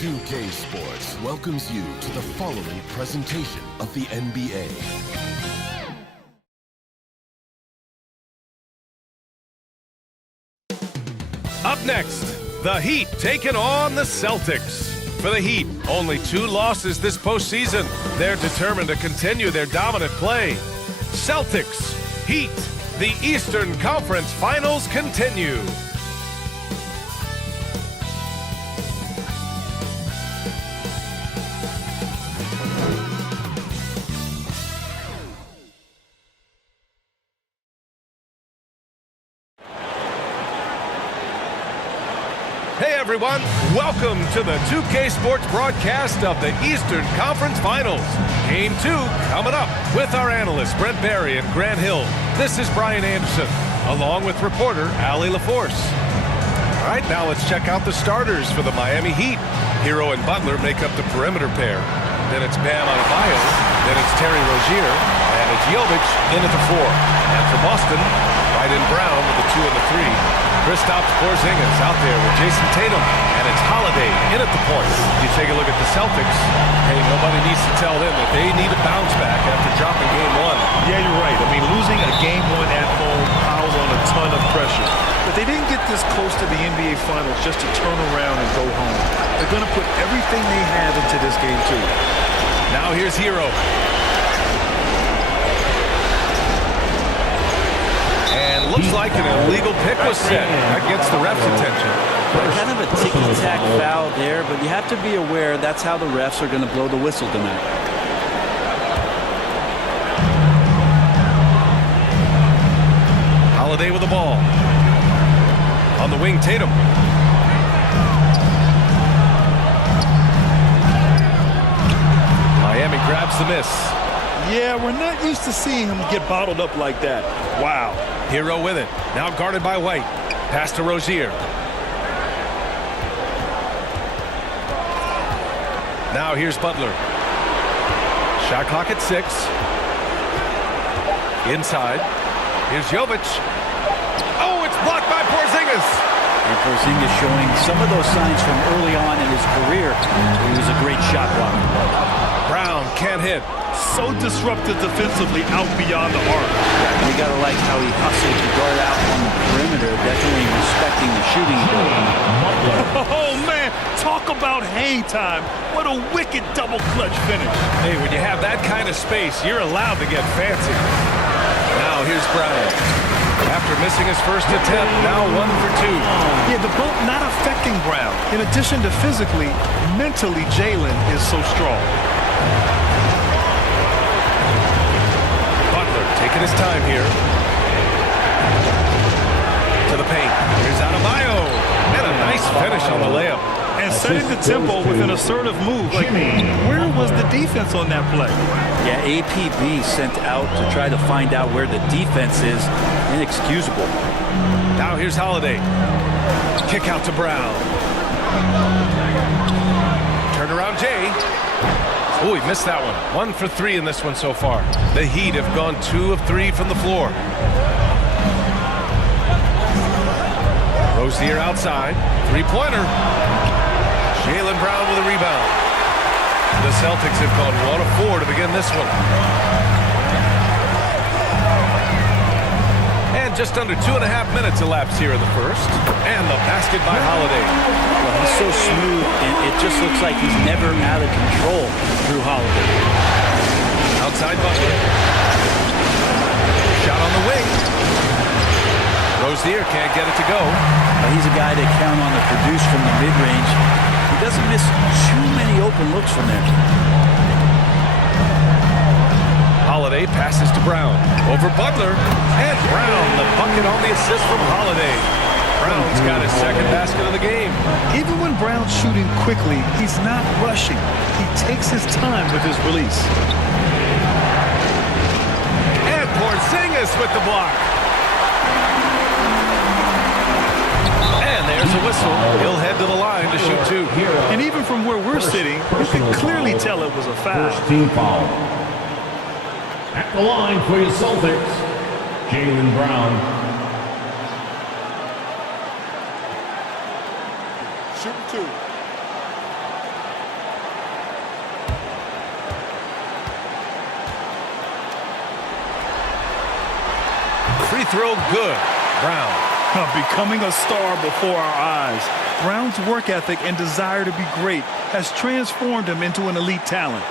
2K Sports welcomes you to the following presentation of the NBA. Up next, the Heat taking on the Celtics. For the Heat, only 2 losses this postseason. They're determined to continue their dominant play. Celtics, Heat, the Eastern Conference Finals continue. Hey everyone, welcome to the 2K Sports broadcast of the Eastern Conference Finals. Game 2 coming up with our analysts Brent Barry and Grant Hill. This is Brian Anderson, along with reporter Allie LaForce. All right, now let's check out the starters for the Miami Heat. Hero and Butler make up the perimeter pair. Then it's Bam Adebayo, then it's Terry Rozier, and it's Jovic in at the 4. And for Boston, right in Brown with the 2 and the 3. Kristaps Porzingis out there with Jason Tatum, and it's Holiday in at the point. You take a look at the Celtics, hey, nobody needs to tell them that they need a bounce back after dropping Game 1. Yeah, you're right. I mean, losing a Game 1 at home piles on a ton of pressure. But they didn't get this close to the NBA Finals just to turn around and go home. They're going to put everything they have into this game, too. Now here's Hero. And looks like an illegal pick was set. That gets the ref's attention. Kind of a ticky-tack foul there, but you have to be aware that's how the refs are going to blow the whistle tonight. Holiday with the ball. On the wing, Tatum. Miami grabs the miss. Yeah, we're not used to seeing him get bottled up like that. Wow. Hero with it. Now guarded by White. Pass to Rozier. Now here's Butler. Shot clock at 6. Inside. Here's Jovic. Oh, it's blocked by Porzingis. And Porzingis showing some of those signs from early on in his career. He was a great shot blocker. Brown can't hit. So disruptive defensively out beyond the arc. You got to like how he hustled to guard out on the perimeter, definitely respecting the shooting ability. Oh, man, talk about hang time. What a wicked double clutch finish. Hey, when you have that kind of space, you're allowed to get fancy. Now here's Brown. After missing his first attempt, now 1 for 2. Yeah, the bump not affecting Brown. In addition to physically, mentally, Jalen is so strong. Taking his time here. To the paint. Here's Adebayo. And a nice finish on the layup. And setting the tempo with an assertive move. Like, where was the defense on that play? Yeah, APB sent out to try to find out where the defense is. Inexcusable. Now here's Holiday. Kick out to Brown. Turn around Jay. Oh, he missed that one. 1 for 3 in this one so far. The Heat have gone 2 of 3 from the floor. Rozier outside. 3-pointer. Jaylen Brown with a rebound. The Celtics have gone 1 of 4 to begin this one. And just under 2.5 minutes elapsed here in the first. And the basket by Holiday. Well, he's so smooth, and it just looks like he's never out of control through Holiday. Outside Butler. Shot on the wing. Rozier can't get it to go. Well, he's a guy they count on to produce from the mid-range. He doesn't miss too many open looks from there. Holiday passes to Brown. Over Butler. And Brown, the bucket on the assist from Holiday. Brown's got his second basket of the game. Even when Brown's shooting quickly, he's not rushing. He takes his time with his release. And Porzingis with the block. And there's a whistle. He'll head to the line to shoot 2. And even from where we're sitting, you can clearly tell it was a foul. First team foul. At the line for your Celtics, Jaylen Brown. Shooting 2. throw, good. Brown. Becoming a star before our eyes. Brown's work ethic and desire to be great has transformed him into an elite talent.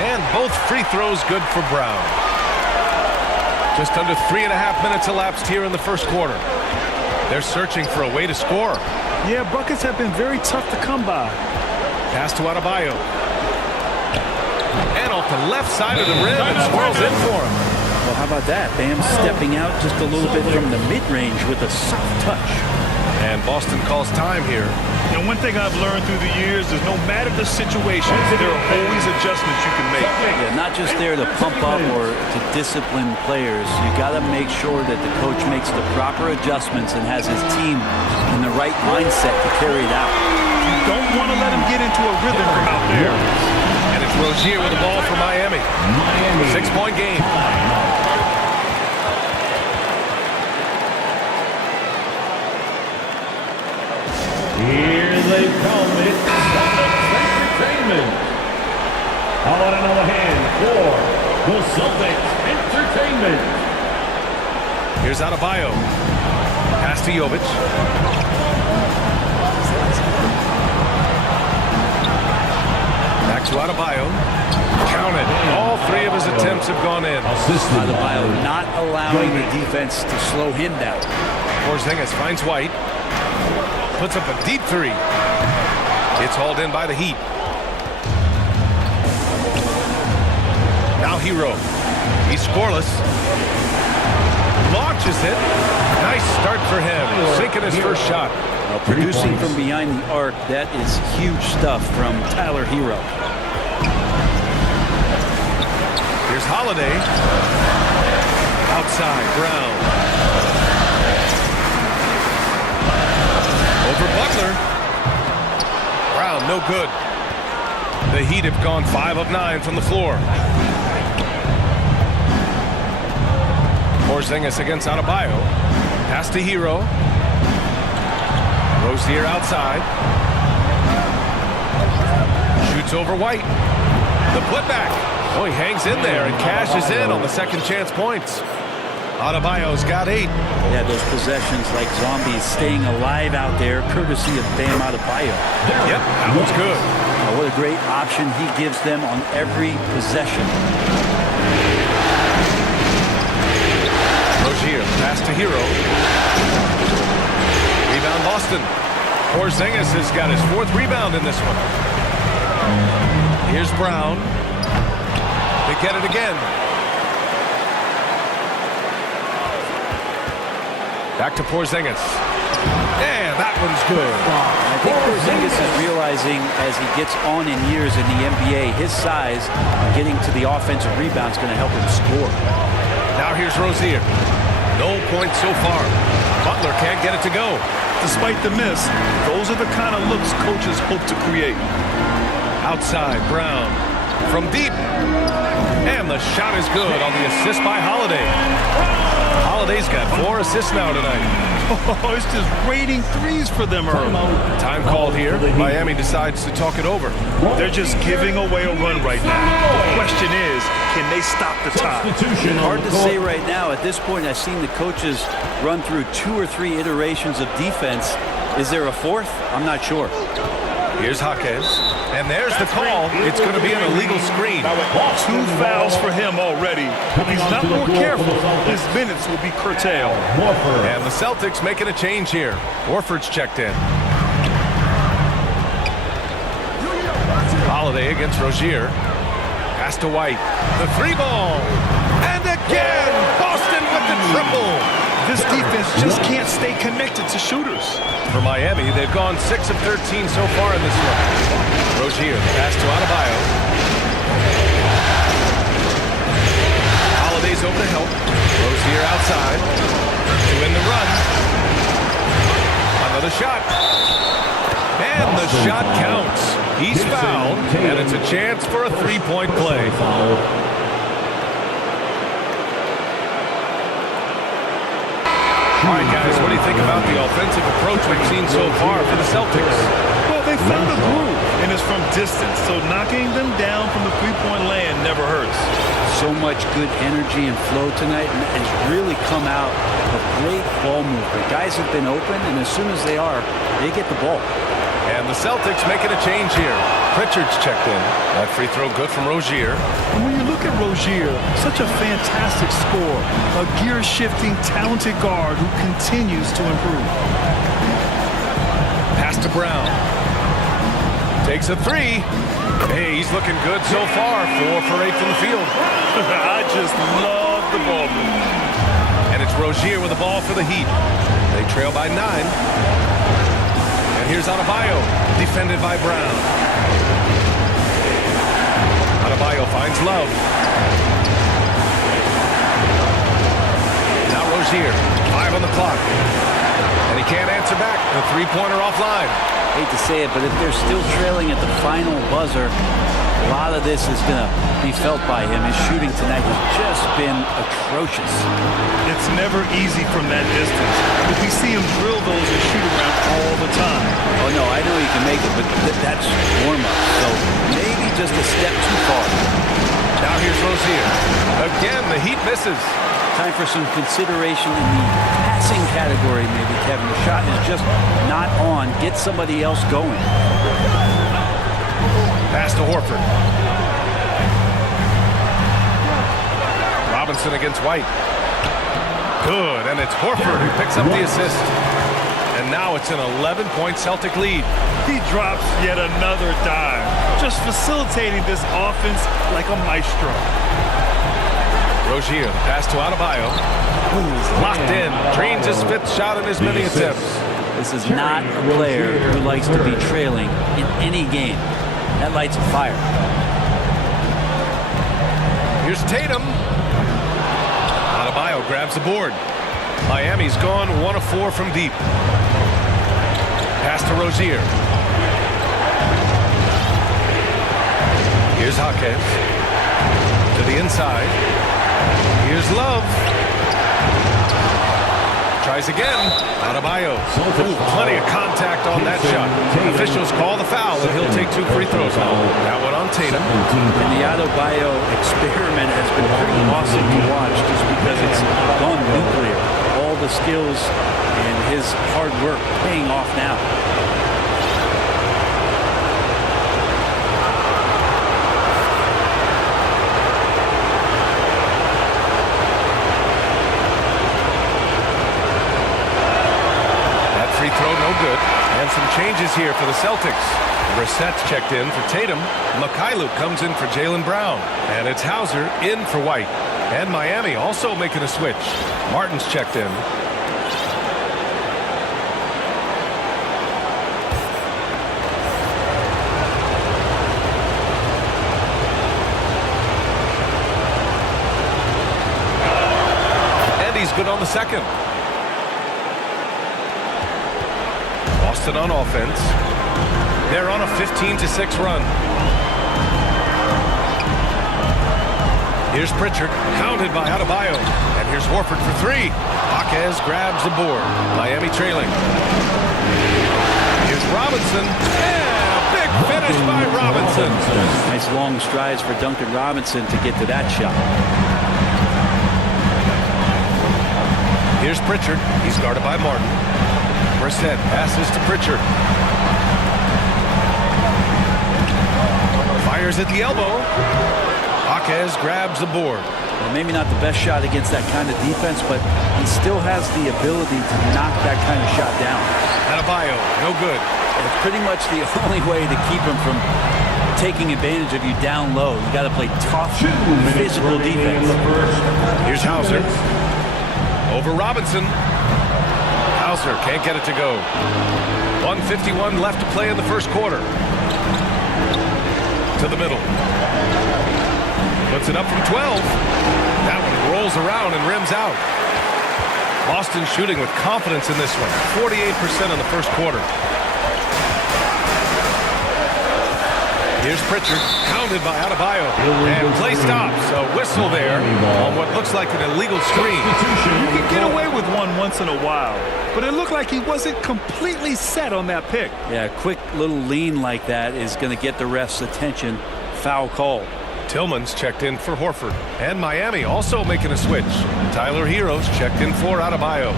And both free throws good for Brown. Just under 3.5 minutes elapsed here in the first quarter. They're searching for a way to score. Yeah, buckets have been very tough to come by. Pass to Adebayo. And off the left side of the rim, and swirls in for him. Well, how about that? Bam stepping out just a little bit from the mid-range with a soft touch. And Boston calls time here. And one thing I've learned through the years is no matter the situation, there are always adjustments you can make. Yeah, not just there to pump up or to discipline players. You got to make sure that the coach makes the proper adjustments and has his team in the right mindset to carry it out. You don't want to let him get into a rhythm from out there. And it's Rozier with the ball for Miami. 6-point game. Here they come. It's Celtics Entertainment. How about another hand for the Celtics Entertainment? Here's Adebayo. Pass to Jovic. Back to Adebayo. Counted. All three of his attempts have gone in. Adebayo not allowing the defense to slow him down. Porzingis finds White. Puts up a deep three. It's hauled in by the Heat. Now Hero. He's scoreless. Launches it. Nice start for him. Sinking his first shot. Well, producing from behind the arc, that is huge stuff from Tyler Hero. Here's Holiday. Outside, Brown. Over Butler. Brown, no good. The Heat have gone 5 of 9 from the floor. Porzingis against Adebayo. Pass to Hero. Rozier outside. Shoots over White. The putback. Oh, he hangs in there and cashes in on the second chance points. Adebayo's got 8. Yeah, those possessions like zombies staying alive out there, courtesy of Bam Adebayo. Yep, that was good. What a great option he gives them on every possession. Rozier, pass to Hero. Rebound Boston. Porzingis has got his 4th rebound in this one. Here's Brown. They get it again. Back to Porzingis. And that one's good. I think Porzingis is realizing as he gets on in years in the NBA, his size getting to the offensive rebound is going to help him score. Now here's Rozier. No points so far. Butler can't get it to go. Despite the miss, those are the kind of looks coaches hope to create. Outside, Brown. From deep. And the shot is good on the assist by Holiday. Holiday's got 4 assists now tonight. Oh, it's just raining threes for them early. Time called here. Miami decides to talk it over. They're just giving away a run right now. The question is, can they stop the time? Hard to say right now. At this point, I've seen the coaches run through 2 or 3 iterations of defense. Is there a 4th? I'm not sure. Here's Jaquez. And there's the call. It's going to be an illegal screen. 2 fouls for him already. If he's not more careful, his minutes will be curtailed. And the Celtics making a change here. Horford's checked in. Holiday against Rozier. Pass to White. The 3-ball. And again, Boston with the triple. This defense just can't stay connected to shooters. For Miami, they've gone 6 of 13 so far in this one. Rozier, pass to Adebayo. Holiday's over to help. Rozier outside to win the run. Another shot. And the shot counts. He's fouled, and it's a chance for a 3-point play. All right, guys, what do you think about the offensive approach we've seen so far for the Celtics? Well, they they found a groove, and it's from distance, so knocking them down from the three-point land never hurts. So much good energy and flow tonight, and has really come out of great ball movement. Guys have been open, and as soon as they are, they get the ball. And the Celtics making a change here. Pritchard's checked in. That free throw good from Rozier. And when you look at Rozier, such a fantastic scorer, a gear-shifting, talented guard who continues to improve. Pass to Brown. Takes a three. Hey, he's looking good so far. 4 for 8 from the field. I just love the ball movement. And it's Rozier with the ball for the Heat. They trail by 9. And here's Adebayo, defended by Brown. Adebayo finds Love. Now Rozier, 5 on the clock. And he can't answer back. The three-pointer offline. Hate to say it, but if they're still trailing at the final buzzer, a lot of this is going to be felt by him. His shooting tonight has just been atrocious. It's never easy from that distance, but we see him drill those and shoot around all the time. Oh, no, I know he can make it, but that's warm-up, so maybe just a step too far. Now here's Rozier. Again, the Heat misses. Time for some consideration in the passing category, maybe, Kevin. The shot is just not on. Get somebody else going. Pass to Horford. Robinson against White. Good, and it's Horford who picks up the assist. And now it's an 11-point Celtic lead. He drops yet another dime, just facilitating this offense like a maestro. Rozier, pass to Adebayo. Locked in. Drains his 5th shot in as many attempts. This is not a player who likes to be trailing in any game. That lights a fire. Here's Tatum. Adebayo grabs the board. Miami's gone 1 of 4 from deep. Pass to Rozier. Here's Jaquez. To the inside. Here's Love. Tries again. Adebayo. Plenty of contact on that shot. Officials call the foul, and he'll take 2 free throws now. That one on Tatum. And the Adebayo experiment has been pretty awesome to watch just because it's gone nuclear. All the skills and his hard work paying off now. Throw no good. And some changes here for the Celtics. Brissett's checked in for Tatum. Mikhailuk comes in for Jaylen Brown. And it's Hauser in for White. And Miami also making a switch. Martin's checked in. And he's good on the second. On offense. They're on a 15-6 run. Here's Pritchard, pounded by Adebayo. And here's Horford for 3. Jaquez grabs the board. Miami trailing. Here's Robinson. Yeah, big finish by Robinson. Nice long strides for Duncan Robinson to get to that shot. Here's Pritchard. He's guarded by Martin. Brissett passes to Pritchard. Fires at the elbow. Jaquez grabs the board. Well, maybe not the best shot against that kind of defense, but he still has the ability to knock that kind of shot down. Adebayo, no good. It's pretty much the only way to keep him from taking advantage of you down low. You got to play tough, physical defense. Here's Hauser. Over Robinson. Hauser can't get it to go. 1:51 left to play in the first quarter. To the middle. Puts it up from 12. That one rolls around and rims out. Boston shooting with confidence in this one. 48% in the first quarter. Here's Pritchard. Grounded by Adebayo. And play stops. A whistle there on what looks like an illegal screen. You can get away with one once in a while, but it looked like he wasn't completely set on that pick. Yeah, a quick little lean like that is going to get the ref's attention. Foul call. Tillman's checked in for Horford. And Miami also making a switch. Tyler Hero's checked in for Adebayo.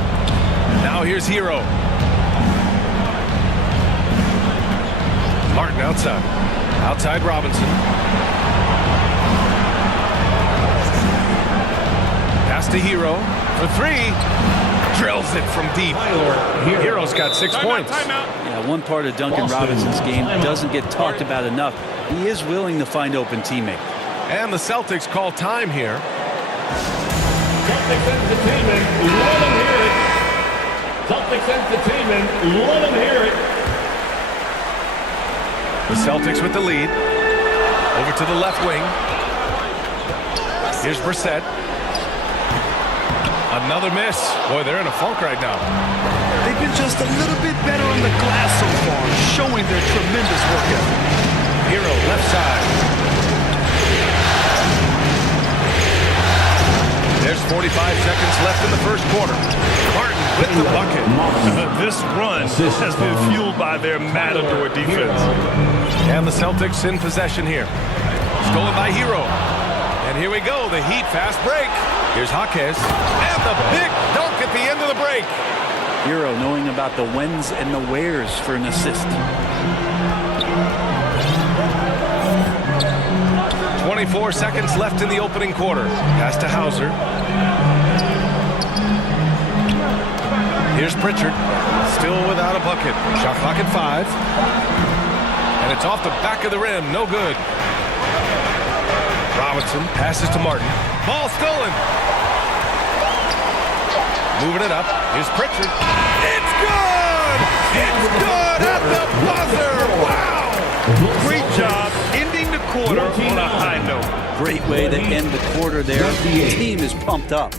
Now here's Hero. Martin outside. Outside Robinson. Pass to Hero for three. Drills it from deep. Hero's got 6 points. Yeah, one part of Duncan Robinson's game doesn't get talked about enough. He is willing to find open teammates. And the Celtics call time here. Celtics Entertainment, let them hear it. Celtics Entertainment, let them hear it. The Celtics with the lead. Over to the left wing. Here's Brissett. Another miss. Boy, they're in a funk right now. They've been just a little bit better on the glass so far, showing their tremendous work ethic. Hero left side. There's 45 seconds left in the first quarter. Martin with the bucket. This run has been fueled by their matador defense. And the Celtics in possession here. Stolen by Hero. And here we go, the Heat fast break. Here's Jaquez. And the big dunk at the end of the break. Hero knowing about the whens and the wheres for an assist. 24 seconds left in the opening quarter. Pass to Hauser. Here's Pritchard. Still without a bucket. Shot clock at 5. And it's off the back of the rim. No good. Robinson passes to Martin. Ball stolen. Moving it up. Here's Pritchard. It's good! It's good at the buzzer! Wow! Great job ending the quarter on a high note. Great way to end the quarter there. The team is pumped up.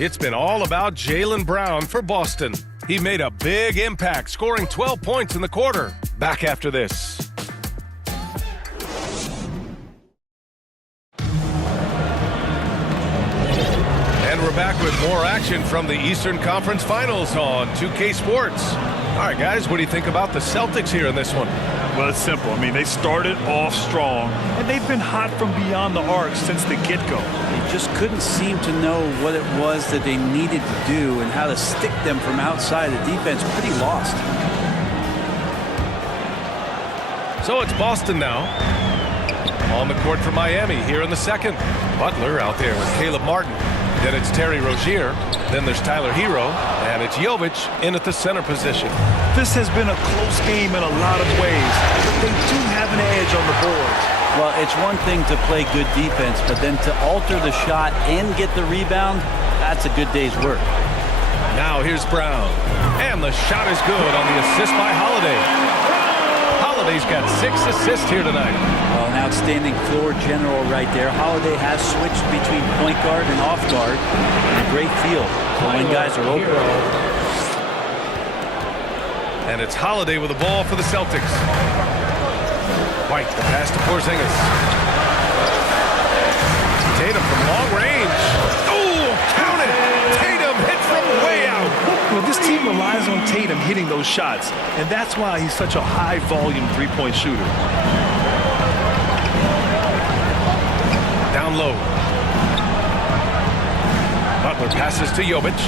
It's been all about Jaylen Brown for Boston. He made a big impact, scoring 12 points in the quarter. Back after this. And we're back with more action from the Eastern Conference Finals on 2K Sports. All right, guys, what do you think about the Celtics here in this one? Well, it's simple. I mean, they started off strong, and they've been hot from beyond the arc since the get-go. They just couldn't seem to know what it was that they needed to do and how to stick them from outside. The defense pretty lost. So it's Boston now. On the court for Miami here in the second. Butler out there with Caleb Martin. Then it's Terry Rozier. Then there's Tyler Hero. And it's Jovic in at the center position. This has been a close game in a lot of ways, but they do have an edge on the boards. Well, it's one thing to play good defense, but then to alter the shot and get the rebound, that's a good day's work. Now here's Brown. And the shot is good on the assist by Holiday. Holiday's got 6 assists here tonight. Well, an outstanding floor general right there. Holiday has switched between point guard and off guard. And a great feel for when guys are open. And it's Holiday with the ball for the Celtics. White, the pass to Porzingis. Tatum from long range. Oh, count it! Tatum hits from way out. Well, this team relies on Tatum hitting those shots, and that's why he's such a high-volume three-point shooter. Down low. Butler passes to Jovic.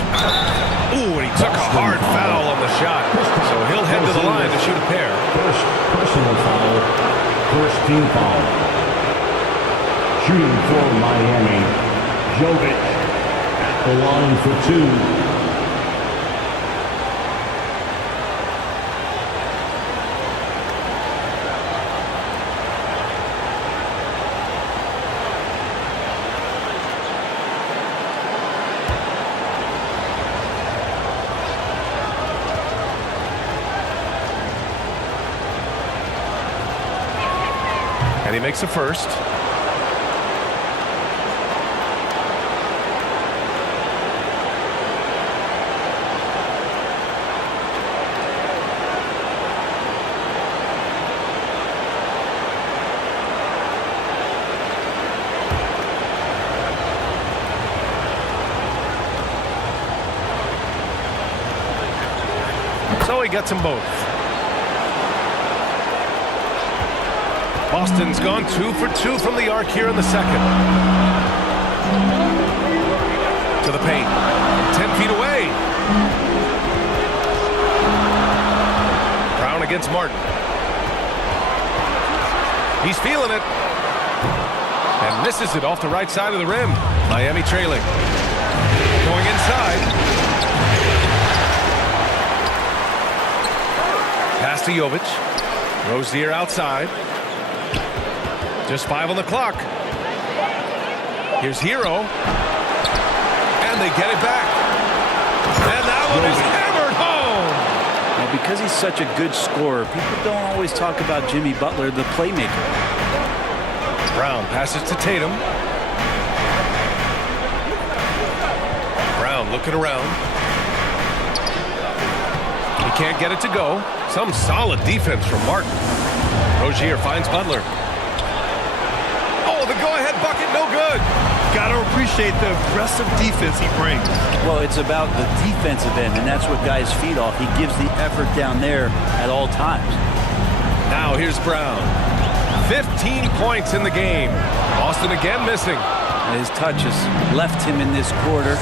Ooh, and he took a hard foul on the shot. So he'll head to the line to shoot a pair. First personal foul, first team foul. Shooting for Miami, Jovic at the line for 2. And he makes a first. he gets them both. Boston's gone 2 for 2 from the arc here in the second. To the paint. 10 feet away. Brown against Martin. He's feeling it. And misses it off the right side of the rim. Miami trailing. Going inside. Pass to Jovic. Rozier outside. Just 5 on the clock. Here's Hero. And they get it back. And that one is hammered home. Now, because he's such a good scorer, people don't always talk about Jimmy Butler, the playmaker. Brown passes to Tatum. Brown looking around. He can't get it to go. Some solid defense from Martin. Rozier finds Butler. Oh, the go-ahead bucket, no good. Got to appreciate the aggressive defense he brings. Well, it's about the defensive end, and that's what guys feed off. He gives the effort down there at all times. Now here's Brown. 15 points in the game. Boston again missing. And his touch has left him in this quarter.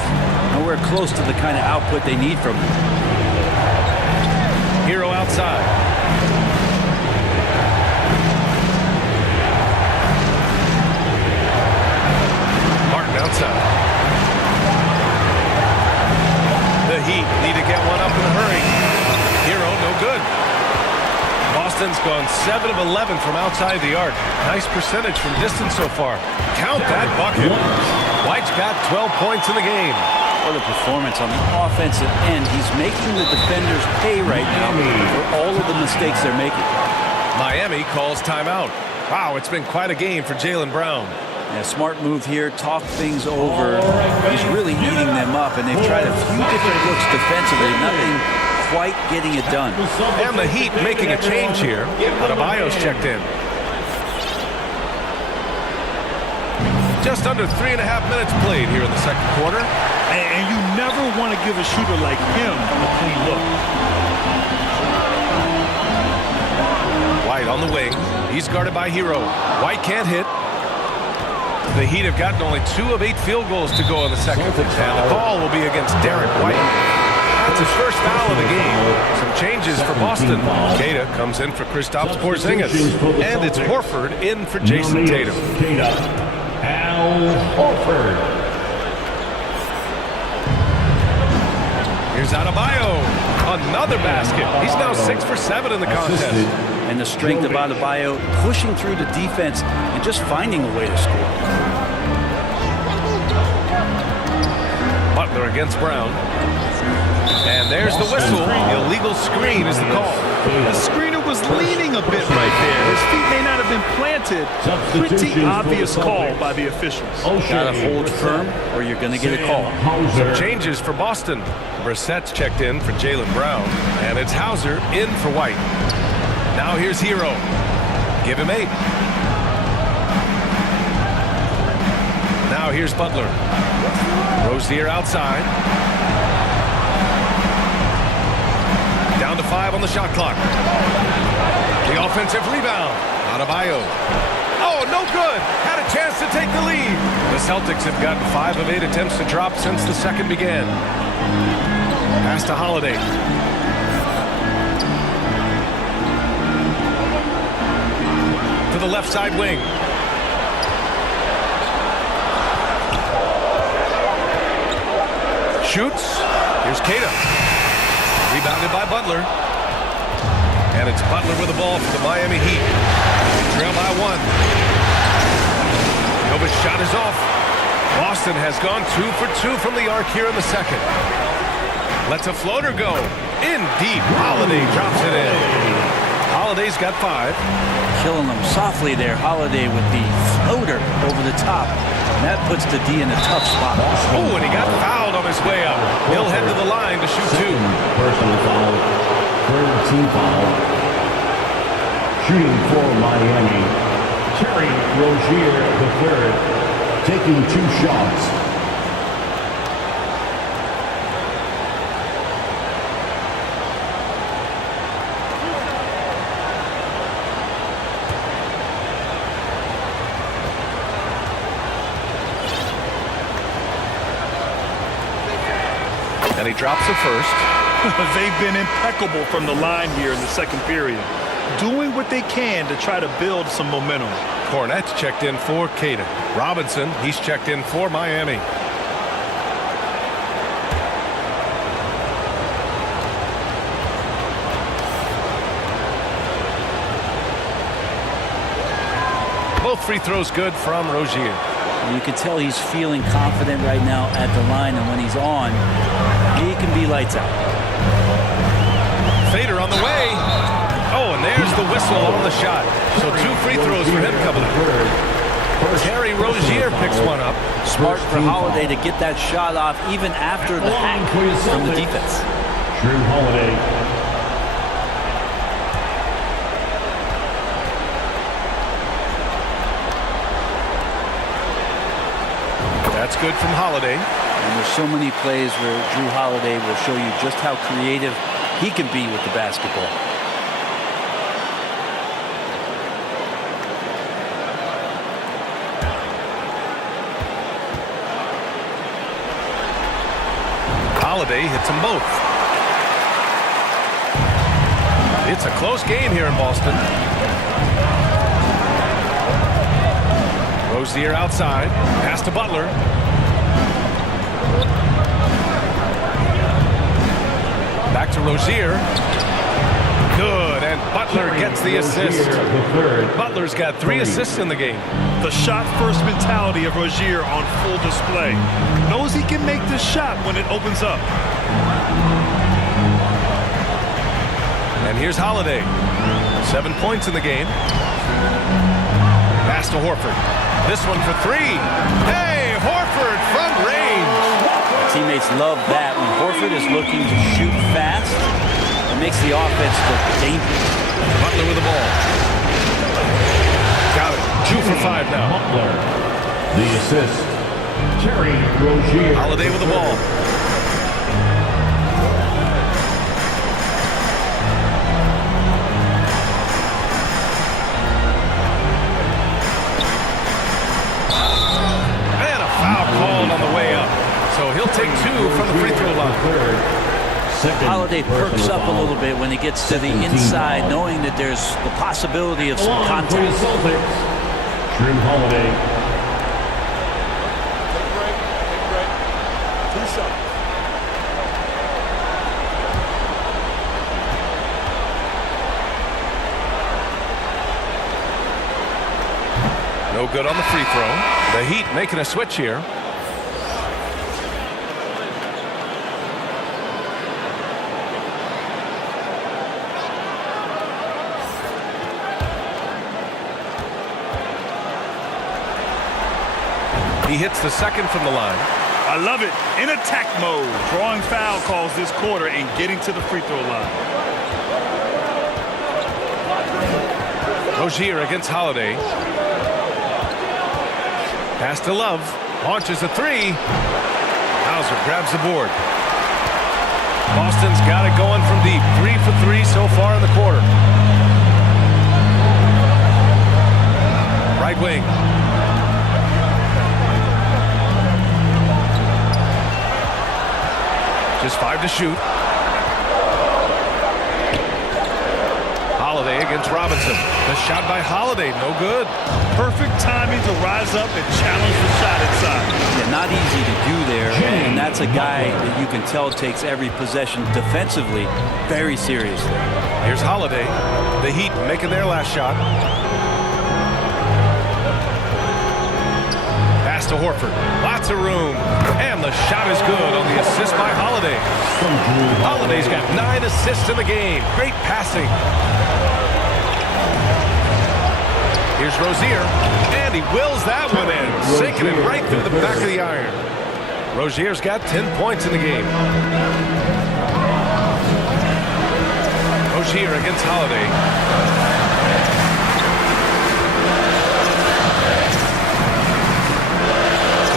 Nowhere close to the kind of output they need from him. Hero outside. Martin outside. The Heat need to get one up in a hurry. Hero no good. Boston's gone 7 of 11 from outside the arc. Nice percentage from distance so far. Count that bucket. White's got 12 points in the game. What a performance on the offensive end. He's making the defenders pay right now for all of the mistakes they're making. Miami calls timeout. Wow, it's been quite a game for Jaylen Brown. Yeah, smart move here. Talk things over. He's really eating them up, and they've tried a few different looks defensively. Nothing quite getting it done. And the Heat making a change here. Adebayo's checked in. Just under 3.5 minutes played here in the second quarter. And you never want to give a shooter like him a clean look. White on the wing. He's guarded by Hero. White can't hit. The Heat have gotten only 2 of 8 field goals to go in the second. And the call will be against Derek White. That's his first foul of the game. Some changes for Boston. Queta comes in for Kristaps Porzingis. And it's Horford in for Jason Tatum. Al Horford. Here's Adebayo. Another basket. He's now 6 for 7 in the contest. And the strength of Adebayo pushing through the defense and just finding a way to score. Butler against Brown. And there's the whistle. Illegal screen is the call. The screener was leaning a bit right there. His feet may not have been planted. Pretty obvious call by the officials. Gotta hold firm or you're gonna get a call. Some changes for Boston. Brissett's checked in for Jaylen Brown. And it's Hauser in for White. Now here's Hero. Give him 8. Now here's Butler. Rozier outside. Down to 5 on the shot clock. The offensive rebound. Adebayo. Oh, no good. Had a chance to take the lead. The Celtics have gotten 5 of 8 attempts to drop since the second began. Pass to Holiday. To the left side wing. Shoots. Here's Queta. Rebounded by Butler. And it's Butler with the ball for the Miami Heat. They trail by 1. Jovic's shot is off. Boston has gone 2 for 2 from the arc here in the second. Lets a floater go. In deep. Holiday drops it in. Holiday's got 5. Killing them softly there. Holiday with the floater over the top. And that puts the D in a tough spot. Oh, and he got fouled on his way up. He'll head to the line to shoot 2. Personal foul. Third team foul. Shooting for Miami. Terry Rozier III taking 2 shots. And he drops the first. They've been impeccable from the line here in the second period, doing what they can to try to build some momentum. Cornett's checked in for Caden. Robinson, he's checked in for Miami. Both free throws good from Rozier. You can tell he's feeling confident right now at the line, and when he's on, he can be lights out. Fader on the way. Oh, and there's the whistle on the shot. So 2 free throws for him coming up. Terry Rozier picks one up. Smart for Holiday to get that shot off even after the hack from the defense. Drew Holiday. That's good from Holiday. And there's so many plays where Drew Holiday will show you just how creative he can be with the basketball. Holiday hits them both. It's a close game here in Boston. Rozier outside. Pass to Butler. Back to Rozier. Good, and Butler gets the assist. Butler's got 3 assists in the game. The shot-first mentality of Rozier on full display. Knows he can make this shot when it opens up. And here's Holiday. 7 points in the game. Pass to Horford. This one for 3. Hey, Horford from range. Teammates love that. When Horford is looking to shoot fast, it makes the offense look dangerous. Butler with the ball. Got it. 2 for 5 now. Butler. The assist. Terry Rozier. Holiday with the ball. And a foul called on the way up. So he'll take 2 from the free throw line. Holiday perks up a little bit when he gets to the inside, knowing that there's the possibility of some contact. Drew Holiday. No good on the free throw. The Heat making a switch here. He hits the second from the line. I love it. In attack mode. Drawing foul calls this quarter and getting to the free throw line. Rozier against Holiday. Pass to Love. Launches a 3. Hauser grabs the board. Boston's got it going from deep. 3 for 3 so far in the quarter. Right wing. Just 5 to shoot. Holiday against Robinson. The shot by Holiday, no good. Perfect timing to rise up and challenge the shot inside. Yeah, not easy to do there, and that's a guy that you can tell takes every possession defensively very seriously. Here's Holiday. The Heat making their last shot. Pass to Horford. Lots of room. And the shot is good on the assist by Holiday. Holiday's got 9 assists in the game. Great passing. Here's Rozier. And he wills that one in. Sinking it right through the back of the iron. Rozier's got 10 points in the game. Rozier against Holiday.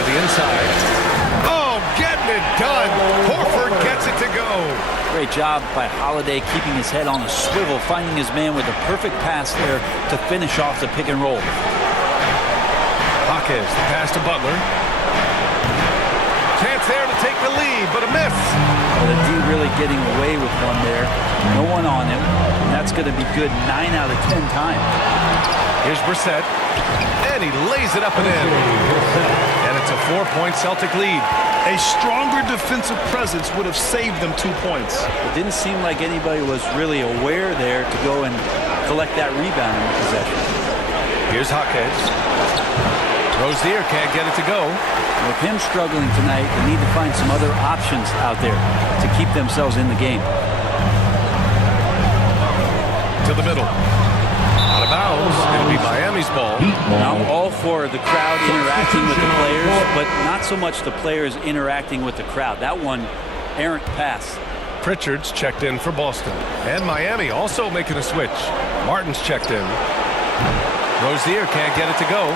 Inside. Oh, getting it done. Horford gets it to go. Great job by Holiday keeping his head on a swivel, finding his man with a perfect pass there to finish off the pick and roll. Hawkins, the pass to Butler. Chance there to take the lead, but a miss. Well, the D really getting away with one there. No one on him. And that's going to be good 9 out of 10 times. Here's Brissett. And he lays it up and in. And it's a 4-point Celtic lead. A stronger defensive presence would have saved them 2 points. It didn't seem like anybody was really aware there to go and collect that rebound in the possession. Here's Jaquez. Rozier can't get it to go. With him struggling tonight, they need to find some other options out there to keep themselves in the game. To the middle. Out of bounds. It'll be Miami's ball. I'm all for the crowd interacting with the players, but not so much the players interacting with the crowd. That one, errant pass. Pritchard's checked in for Boston. And Miami also making a switch. Martin's checked in. Rozier can't get it to go.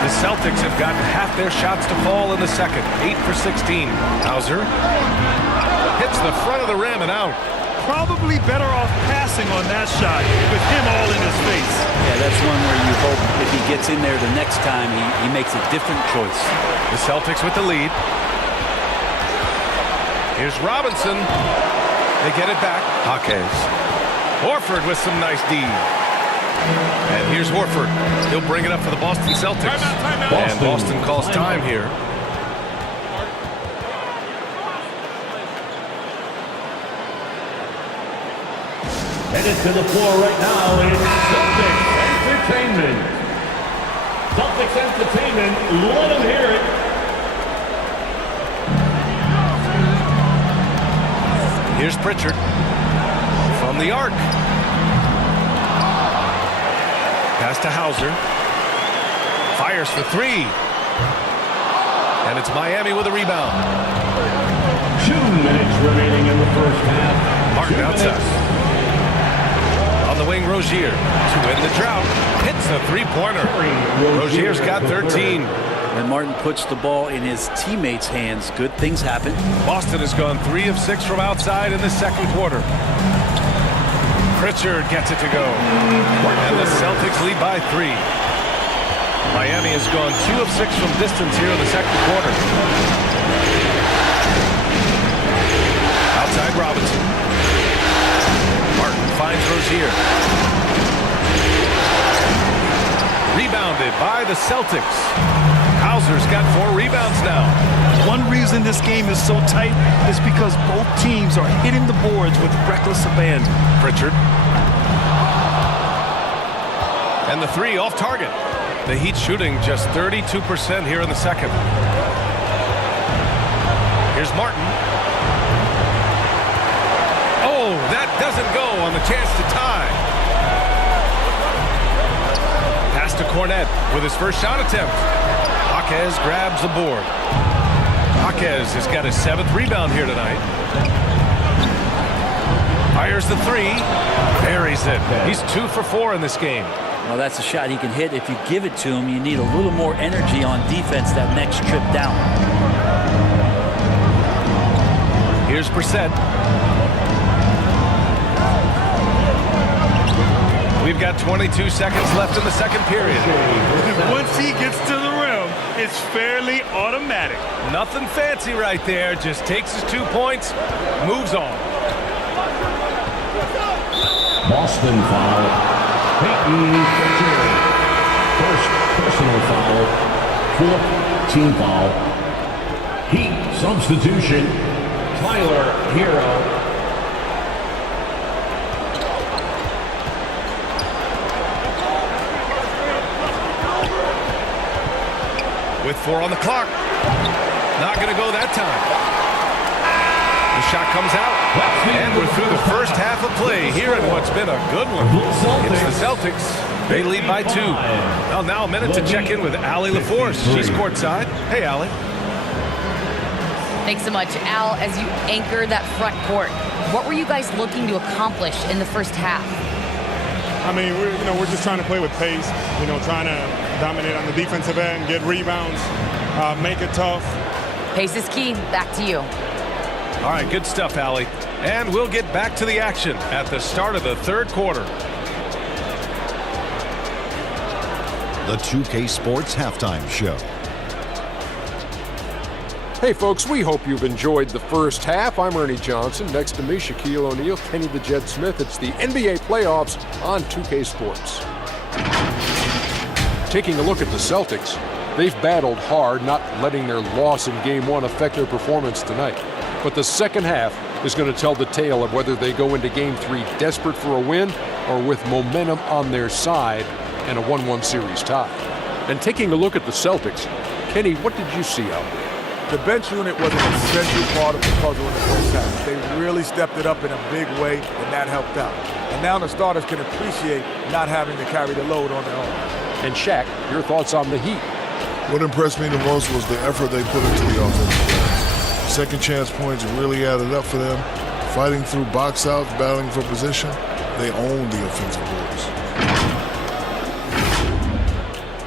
The Celtics have gotten half their shots to fall in the second. 8 for 16. Hauser hits the front of the rim and out. Probably better off passing on that shot with him all in his face. Yeah, that's one where you hope if he gets in there the next time, he makes a different choice. The Celtics with the lead. Here's Robinson. They get it back. Jaquez. Horford with some nice D. And here's Horford. He'll bring it up for the Boston Celtics. Timeout. And Boston calls time here. Headed to the floor right now is Celtics Entertainment. Celtics Entertainment, let them hear it. Here's Pritchard from the arc. Pass to Hauser. Fires for 3. And it's Miami with a rebound. 2 minutes remaining in the first half. Martin 2 outside. minutes. On the wing, Rozier to end the drought. Hits a 3-pointer. Rozier's got 13. When Martin puts the ball in his teammates' hands, good things happen. Boston has gone 3 of 6 from outside in the second quarter. Pritchard gets it to go. And the Celtics lead by 3. Miami has gone 2 of 6 from distance here in the second quarter. Outside Robinson. Martin finds Rozier. Rebounded by the Celtics. Hauser's got 4 rebounds now. One reason this game is so tight is because both teams are hitting the boards with reckless abandon. Pritchard. And the 3 off target. The Heat shooting just 32% here in the second. Here's Martin. Oh, that doesn't go on the chance to tie. Pass to Cornette with his first shot attempt. Jaquez grabs the board. Jaquez has got his 7th rebound here tonight. Fires the 3. Buries it. He's 2 for 4 in this game. Well, that's a shot he can hit. If you give it to him, you need a little more energy on defense that next trip down. Here's Brissett. We've got 22 seconds left in the second period. Once he gets to the rim, it's fairly automatic. Nothing fancy right there. Just takes his 2 points, moves on. Boston foul. Peyton Pritchard. First personal foul. 4th team foul. Heat substitution. Tyler Hero. With 4 on the clock. Not going to go that time. The shot comes out. And we're through the first half of play here in what's been a good one. It's the Celtics. They lead by 2. Well, now a minute to check in with Allie LaForce. She's courtside. Hey, Allie. Thanks so much, Al. As you anchor that front court, what were you guys looking to accomplish in the first half? I mean, we're just trying to play with pace, trying to dominate on the defensive end, get rebounds, make it tough. Pace is key. Back to you. All right, good stuff, Allie. And we'll get back to the action at the start of the third quarter. The 2K Sports Halftime Show. Hey folks, we hope you've enjoyed the first half. I'm Ernie Johnson. Next to me, Shaquille O'Neal, Kenny the Jet Smith. It's the NBA playoffs on 2K Sports. Taking a look at the Celtics, they've battled hard, not letting their loss in Game 1 affect their performance tonight. But the second half is going to tell the tale of whether they go into Game 3 desperate for a win or with momentum on their side and a 1-1 series tie. And taking a look at the Celtics, Kenny, what did you see out there? The bench unit was an essential part of the puzzle in the first half. They really stepped it up in a big way, and that helped out. And now the starters can appreciate not having to carry the load on their own. And Shaq, your thoughts on the Heat? What impressed me the most was the effort they put into the offensive glass. Second chance points really added up for them. Fighting through box outs, battling for position, they owned the offensive boards.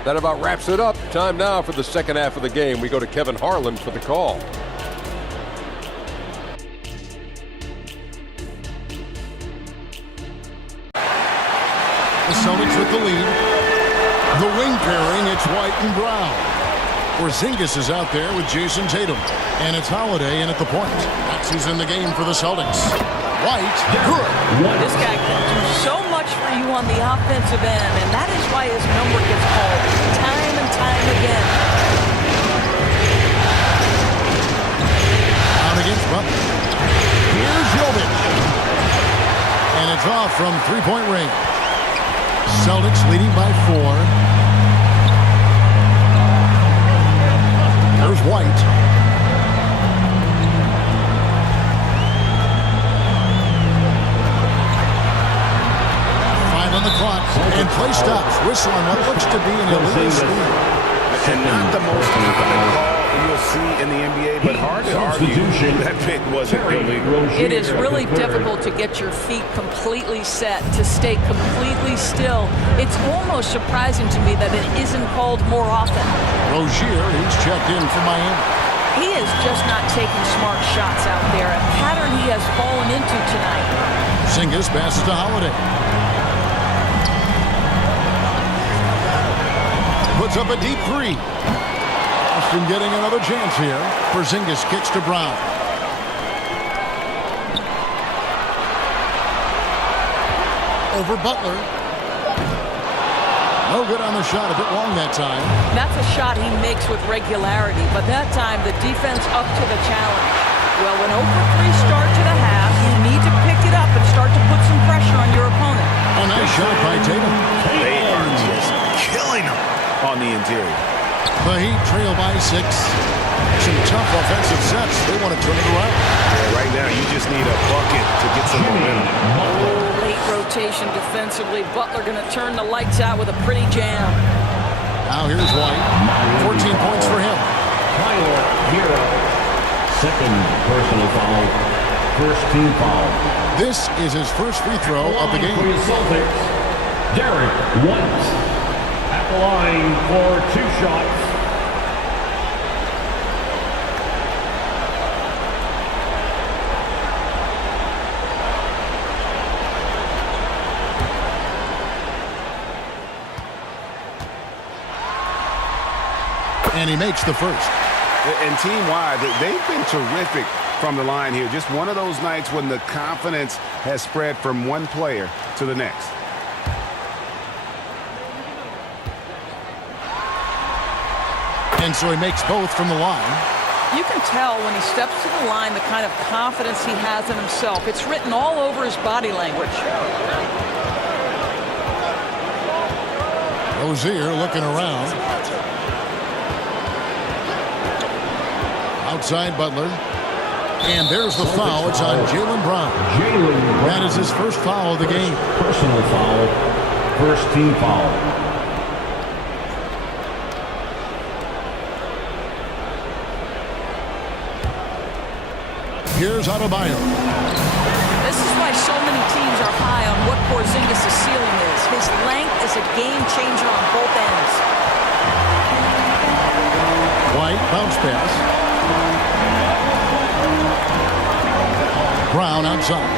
That about wraps it up. Time now for the second half of the game. We go to Kevin Harlan for the call. The Celtics with the lead. The wing pairing, it's White and Brown. Porzingis is out there with Jason Tatum. And it's Holiday in at the point. Maxey's in the game for the Celtics. White, good. This guy can do so much for you on the offensive end, and that is why his number gets called time and time again. Out against Butler. Here's Jovic. And it's off from three-point range. Celtics leading by 4. There's White. On the clock, and play stops. Whistle on what looks to be an illegal steal. And not the most common call you'll see in the NBA, but hard to argue that pick wasn't illegal. It is really difficult to get your feet completely set, to stay completely still. It's almost surprising to me that it isn't called more often. Rozier, he's checked in for Miami. He is just not taking smart shots out there, a pattern he has fallen into tonight. Porzingis passes to Holiday. Puts up a deep 3. Boston getting another chance here. Porzingis kicks to Brown. Over Butler. No good on the shot. A bit long that time. That's a shot he makes with regularity, but that time the defense up to the challenge. Well, an 0-for-3 start to the half, you need to pick it up and start to put some pressure on your opponent. A nice shot by Tatum. They are just killing him on the interior. The Heat trail by 6. Some tough offensive sets. They want to turn it around. Yeah, right now you just need a bucket to get some momentum. Late rotation defensively. Butler going to turn the lights out with a pretty jam. Now here's White. 14 points for him. Tyler Hero. Second personal foul. First team foul. This is his first free throw of the game. For the Celtics, Derek White. At the line for 2 shots. And he makes the first. And team-wide, they've been terrific from the line here. Just one of those nights when the confidence has spread from one player to the next. And so he makes both from the line. You can tell when he steps to the line the kind of confidence he has in himself. It's written all over his body language. Rozier looking around. Outside Butler. And there's the foul. It's on Jaylen Brown. That is his first foul of the game. Personal foul. First team foul. Here's Adebayo. This is why so many teams are high on what Porzingis' ceiling is. His length is a game changer on both ends. White bounce pass. Brown outside.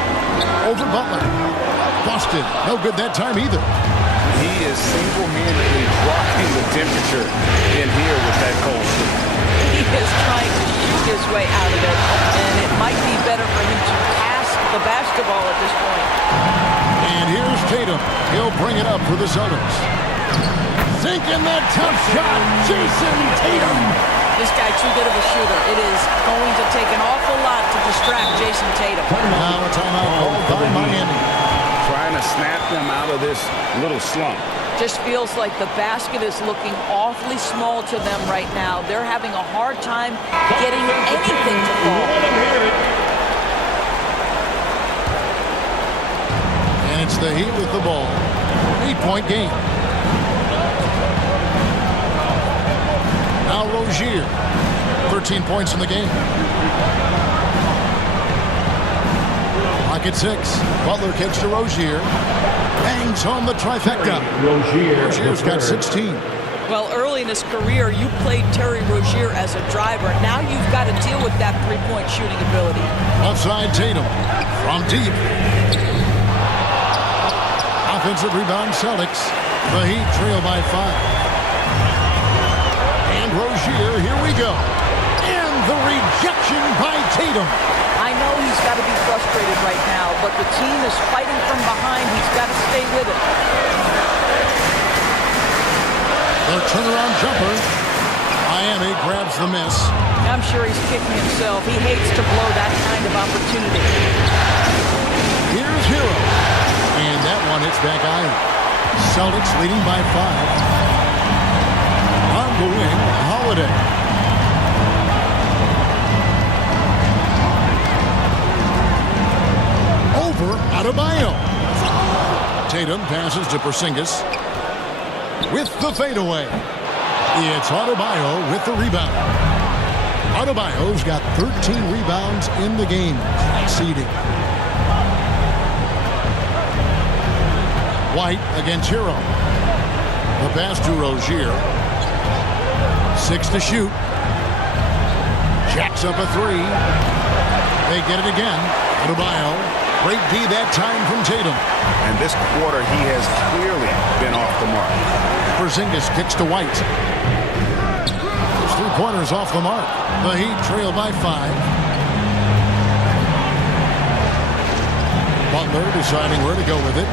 Over Butler. Busted. No good that time either. He is single-handedly dropping the temperature in here with that cold. He is trying to shoot his way out of it, and it might be better for him to pass the basketball at this point. And here's Tatum. He'll bring it up for the Celtics. Sinking that tough shot, Jason Tatum. This guy too good of a shooter. It is going to take an awful lot to distract Jason Tatum. Now a timeout called by Miami. Trying to snap them out of this little slump. Just feels like the basket is looking awfully small to them right now. They're having a hard time getting anything to fall. And it's the Heat with the ball. 8-point game. Now Rozier. 13 points in the game. Clock at 6. Butler kicks to Rozier. Bangs home the trifecta. Rozier's got 16. Well, early in his career, you played Terry Rozier as a driver. Now you've got to deal with that three-point shooting ability. Offside Tatum from deep. Offensive rebound Celtics. The Heat trail by 5. And Rozier, here we go. And the rejection by Tatum. I know he's got to be frustrated right now, but the team is fighting from behind. He's got to stay with it. The turnaround jumper. Miami grabs the miss. I'm sure he's kicking himself. He hates to blow that kind of opportunity. Here's Hero. And that one hits back iron. Celtics leading by 5. On the wing, Holiday. Adebayo. Tatum passes to Porzingis with the fadeaway. It's Adebayo with the rebound. Adebayo's got 13 rebounds in the game, exceeding. White against Hero. The pass to Rozier. 6 to shoot. Jacks up a 3. They get it again. Adebayo. Great D that time from Tatum. And this quarter, he has clearly been off the mark. Porzingis kicks to White. His three-pointers off the mark. The Heat trail by 5. Butler deciding where to go with it.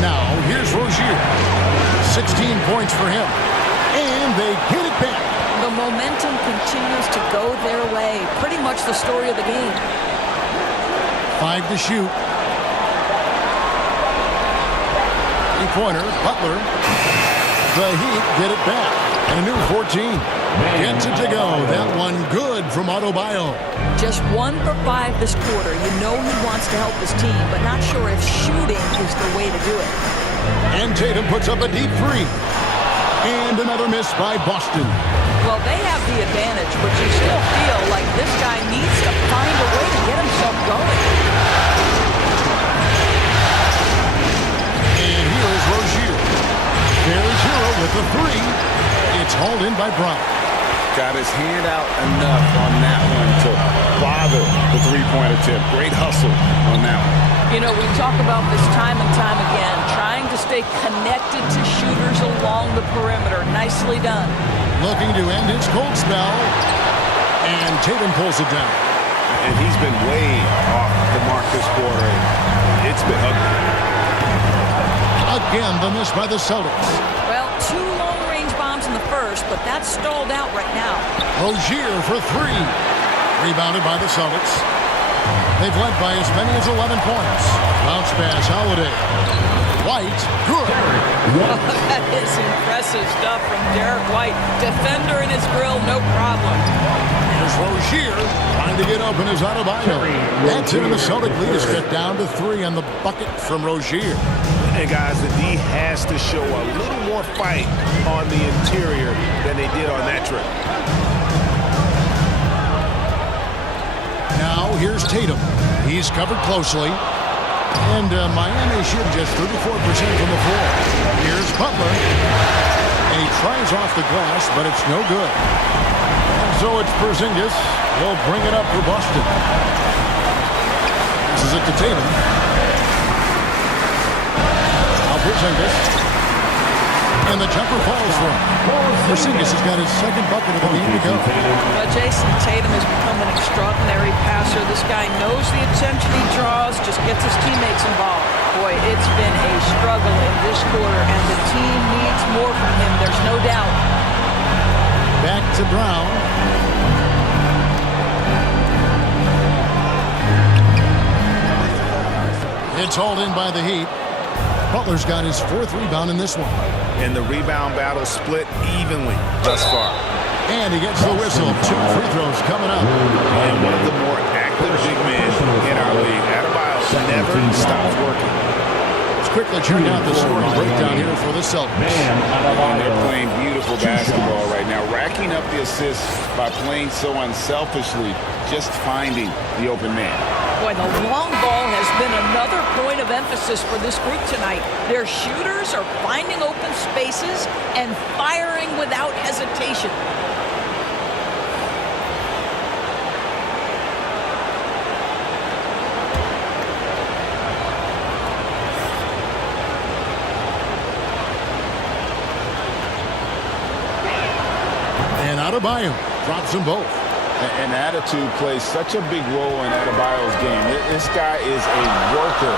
Now, here's Rozier. 16 points for him. And they get it back. The momentum continues to go their way. Pretty much the story of the game. 5 to shoot. 3-pointer, Butler. The Heat get it back. And a new 14. Gets it to go. That one good from Adebayo. Just 1 for 5 this quarter. You know he wants to help his team, but not sure if shooting is the way to do it. And Tatum puts up a deep 3. And another miss by Boston. Well, they have the advantage, but you still feel like this guy needs to find a way to get himself going. And here is Rozier. There's Hero with the 3. It's hauled in by Brown. Got his hand out enough on that one to bother the three-pointer tip. Great hustle on that one. You know, we talk about this time and time again, trying to stay connected to shooters along the perimeter. Nicely done. Looking to end his cold spell. And Tatum pulls it down. And he's been way off the mark this quarter. It's been ugly. Again, the miss by the Celtics. Well, 2 long-range bombs in the first, but that's stalled out right now. Rozier for 3. Rebounded by the Celtics. They've led by as many as 11 points. Bounce pass, Holiday. White, good. That is impressive stuff from Derek White. Defender in his grill, no problem. Here's Rozier trying to get open as Adebayo. That's it, and the Celtic lead is cut down to 3 on the bucket from Rozier. And guys, the D has to show a little more fight on the interior than they did on that trip. Now here's Tatum. He's covered closely. And Miami shooting just 34% from the floor. Here's Butler. And he tries off the glass, but it's no good. And so it's Porzingis. He'll bring it up for Boston. This is it to Tatum. Now Porzingis. And the jumper falls for him. Porzingis has got his second bucket of the game to go. Jason Tatum has become an extraordinary passer. This guy knows the attention he draws, just gets his teammates involved. Boy, it's been a struggle in this quarter, and the team needs more from him. There's no doubt. Back to Brown. It's hauled in by the Heat. Butler's got his fourth rebound in this one. And the rebound battle split evenly thus far. And he gets the whistle. 2 free throws coming up. And one of the more active big men in our league. Adebayo never stops working. Let's quickly check out the scoring breakdown here for the Celtics. And they're playing beautiful basketball right now. Racking up the assists by playing so unselfishly, just finding the open man. Boy, the long ball has been another point of emphasis for this group tonight. Their shooters are finding open spaces and firing without hesitation. And Adebayo drops them both. And attitude plays such a big role in Adebayo's game. This guy is a worker.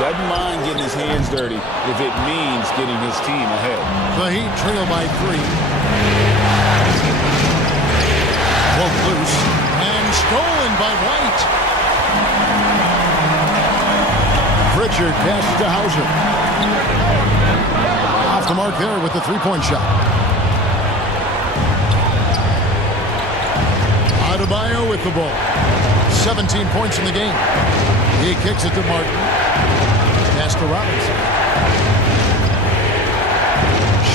Doesn't mind getting his hands dirty if it means getting his team ahead. The Heat trail by 3. Broke loose and stolen by White. Pritchard passes to Hauser. Off the mark there with the three-point shot. Adebayo with the ball. 17 points in the game. He kicks it to Martin. Pass to Robinson.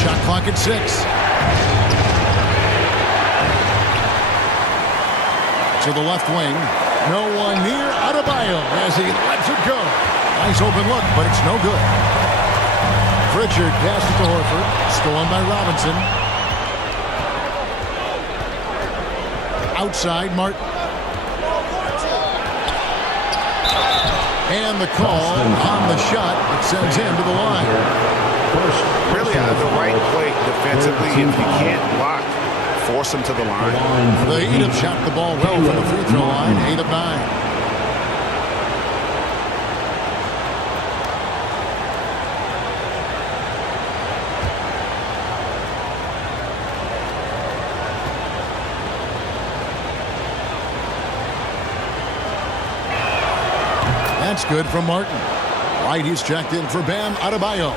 Shot clock at 6. To the left wing. No one near Adebayo as he lets it go. Nice open look, but it's no good. Pritchard passes to Horford. Stolen by Robinson. Outside, Martin. And the call on the shot that sends him to the line. Really out of the right play defensively. If you can't block, force him to the line. The Heat have shot the ball well from the free throw line, 8 of 9. That's good from Martin. Right, he's checked in for Bam Adebayo.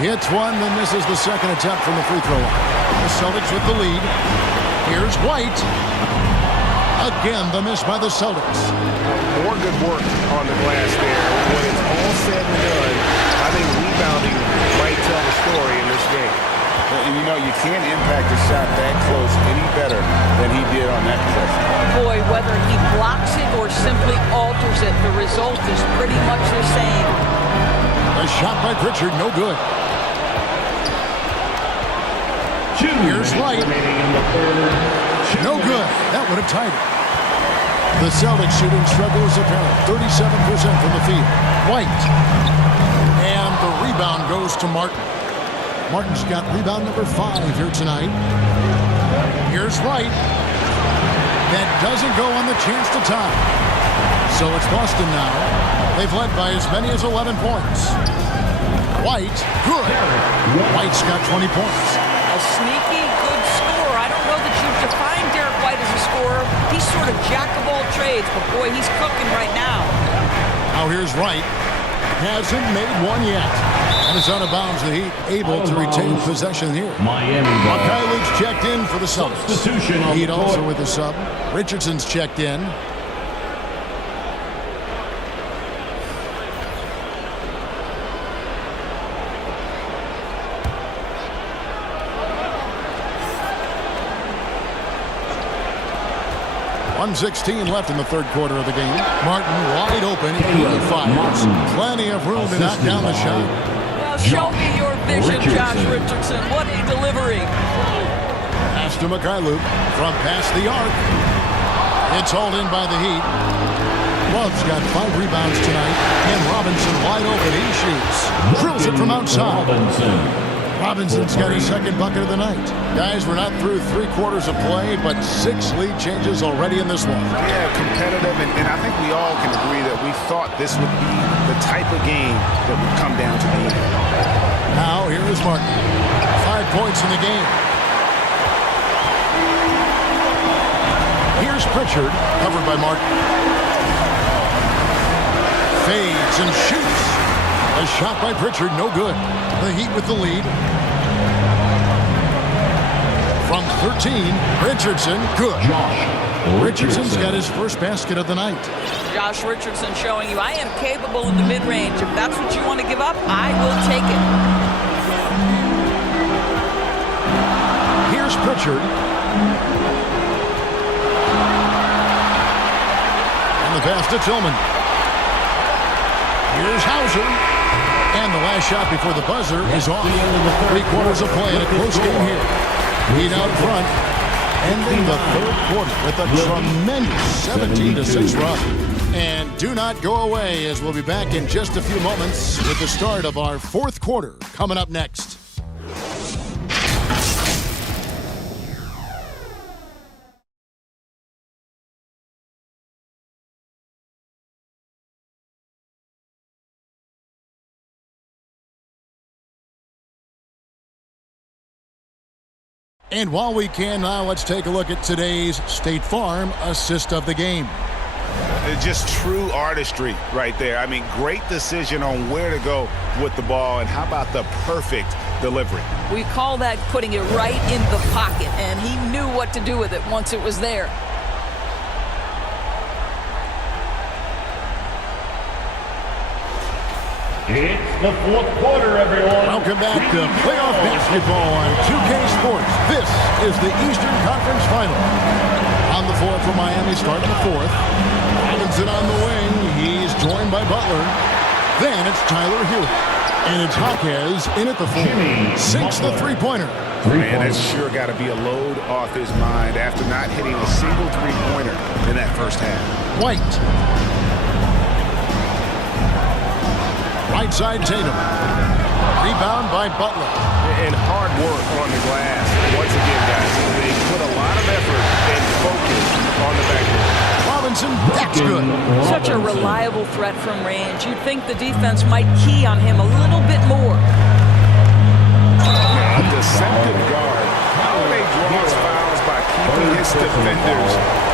He hits one, then misses the second attempt from the free throw line. The Celtics with the lead. Here's White. Again, the miss by the Celtics. More good work on the glass there. When it's all said and done, I think rebounding might tell the story in this game. And you know, you can't impact a shot that close any better than he did on that possession. Boy, whether he blocks it or simply alters it, the result is pretty much the same. A shot by Pritchard, no good. Here's White. No good. That would have tied it. The Celtics shooting struggle is apparent. 37% from the field. White. And the rebound goes to Martin. Martin's got rebound number 5 here tonight. Here's White. That doesn't go on the chance to tie. So it's Boston now. They've led by as many as 11 points. White, good. White's got 20 points. A sneaky good scorer. I don't know that you define Derek White as a scorer. He's sort of jack of all trades, but boy, he's cooking right now. Now here's Wright. Hasn't made one yet. And it's out of bounds. The Heat able to retain possession here. Kylie's checked in for the Celtics. Heat also with the sub. Richardson's checked in. 1:16 left in the third quarter of the game. Martin wide open. He fires. Plenty of room to knock down the shot. Well, show me your vision, Josh Richardson. What a delivery. Pass to Mikhailuk from past the arc. It's hauled in by the Heat. Love's got 5 rebounds tonight. And Robinson wide open. He shoots. Drills it from outside. Robinson's got his second bucket of the night. Guys, we're not through 3 quarters of play, but 6 lead changes already in this one. Yeah, competitive, and I think we all can agree that we thought this would be the type of game that would come down to the end. Now, here is Martin. 5 points in the game. Here's Pritchard, covered by Martin. Fades and shoots. A shot by Pritchard, no good. The Heat with the lead. From 13, Richardson, good. Richardson's got his first basket of the night. Josh Richardson showing you I am capable in the mid-range. If that's what you want to give up, I will take it. Here's Pritchard. And the pass to Tillman. Here's Hauser. And the last shot before the buzzer is off. 3 quarters of play in a close game here. Heat out front. Ending the third quarter with a tremendous 17-6 run. And do not go away, as we'll be back in just a few moments with the start of our fourth quarter coming up next. And while we can now, let's take a look at today's State Farm assist of the game. Just true artistry right there. I mean, great decision on where to go with the ball, and how about the perfect delivery? We call that putting it right in the pocket, and he knew what to do with it once it was there. It's the fourth quarter, everyone. Welcome back to playoff basketball on 2K Sports. This is the Eastern Conference Final. On the floor for Miami, starting the fourth. Robinson on the wing. He's joined by Butler. Then it's Tyler Hewitt. And it's Jaquez in at the four. Sinks the three-pointer. Man, that's sure got to be a load off his mind after not hitting a single three-pointer in that first half. White. Right side Tatum. Rebound by Butler. And hard work on the glass. Once again, guys, they put a lot of effort and focus on the backboard. Robinson, that's good. Such a reliable threat from range. You'd think the defense might key on him a little bit more. A deceptive guard. Holiday draws fouls by keeping his defenders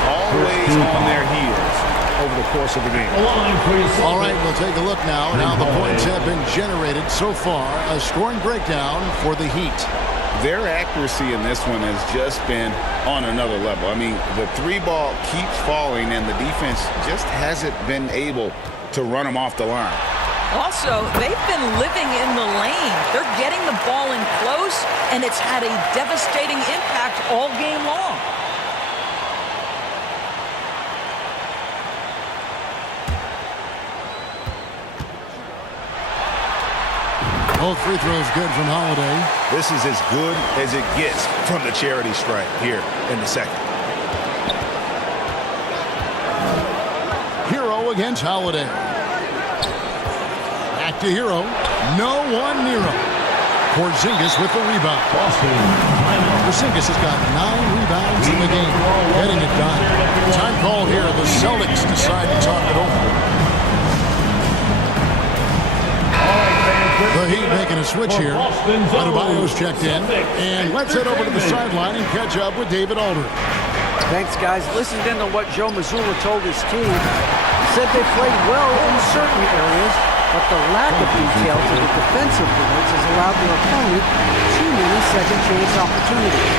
always on their heels over the course of the game. All right, we'll take a look now at how the points have been generated so far. A scoring breakdown for the Heat. Their accuracy in this one has just been on another level. I mean, the three ball keeps falling, and the defense just hasn't been able to run them off the line. Also, they've been living in the lane. They're getting the ball in close, and it's had a devastating impact all game long. Both free throws good from Holiday. This is as good as it gets from the charity stripe here in the second. Hero against Holiday. Back to Hero. No one near him. Porzingis with the rebound. Porzingis has got 9 rebounds in the game. Getting it done. Time call here. The Celtics decide to talk it over. The Heat making a switch here. Adebayo's checked in. And let's head over to the sideline and catch up with David Aldridge. Thanks, guys. Listened in to what Joe Mazzulla told his team. He said they played well in certain areas, but the lack of detail to the defensive boards has allowed their opponent too many second-chance opportunities.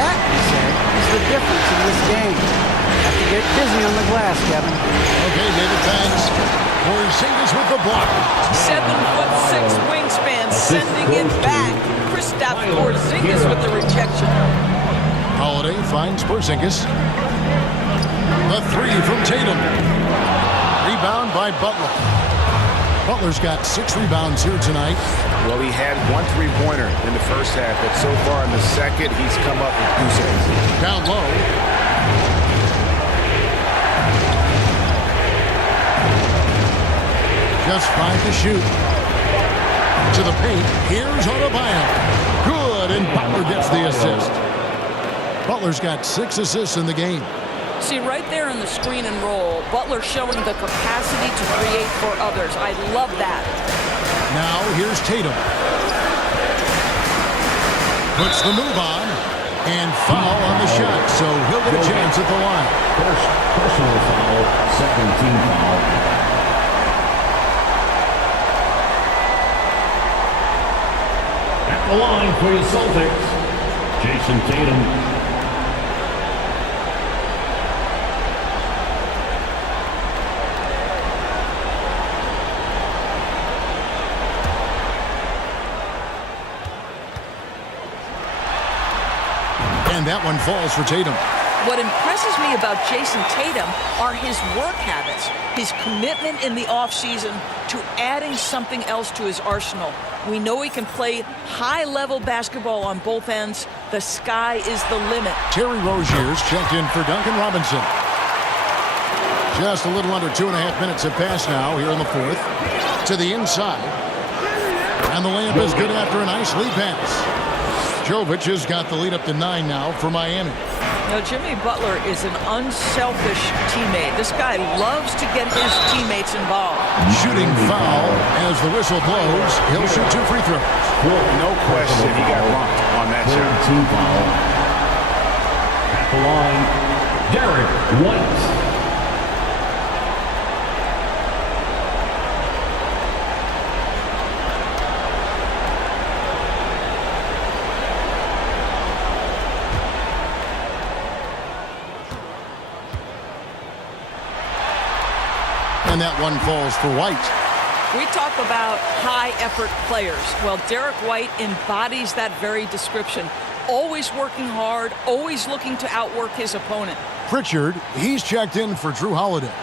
That, he said, is the difference in this game. Have to get busy on the glass, Kevin. Okay, David, thanks. Porzingis with the block. 7'6" wingspan, sending it back. Kristaps Porzingis with the rejection. Holiday finds Porzingis. The three from Tatum. Rebound by Butler. Butler's got 6 rebounds here tonight. Well, he had 1 3-pointer in the first half, but so far in the second, he's come up with 2 saves. Down low. Just 5 to shoot. To the paint. Here's Adebayo. Good, and Butler gets the assist. Butler's got 6 assists in the game. See, right there in the screen and roll, Butler showing the capacity to create for others. I love that. Now here's Tatum. Puts the move on, and foul on the shot, so he'll get a chance at the line. First personal foul, second team foul. At the line for your Celtics, Jason Tatum. And that one falls for Tatum. What impresses me about Jason Tatum are his work habits, his commitment in the offseason to adding something else to his arsenal. We know he can play high-level basketball on both ends. The sky is the limit. Terry Rozier's checked in for Duncan Robinson. Just a little under 2.5 minutes have passed now here in the fourth. To the inside. And the layup is good after a nice lead pass. Jovic has got the lead up to 9 now for Miami. Now, Jimmy Butler is an unselfish teammate. This guy loves to get his teammates involved. Shooting foul as the whistle blows. He'll shoot 2 free throws. No question he got bumped on that shot. Team foul. At the line, Derek White. And that one falls for White. We talk about high-effort players. Well, Derek White embodies that very description. Always working hard, always looking to outwork his opponent. Pritchard, he's checked in for Drew Holiday.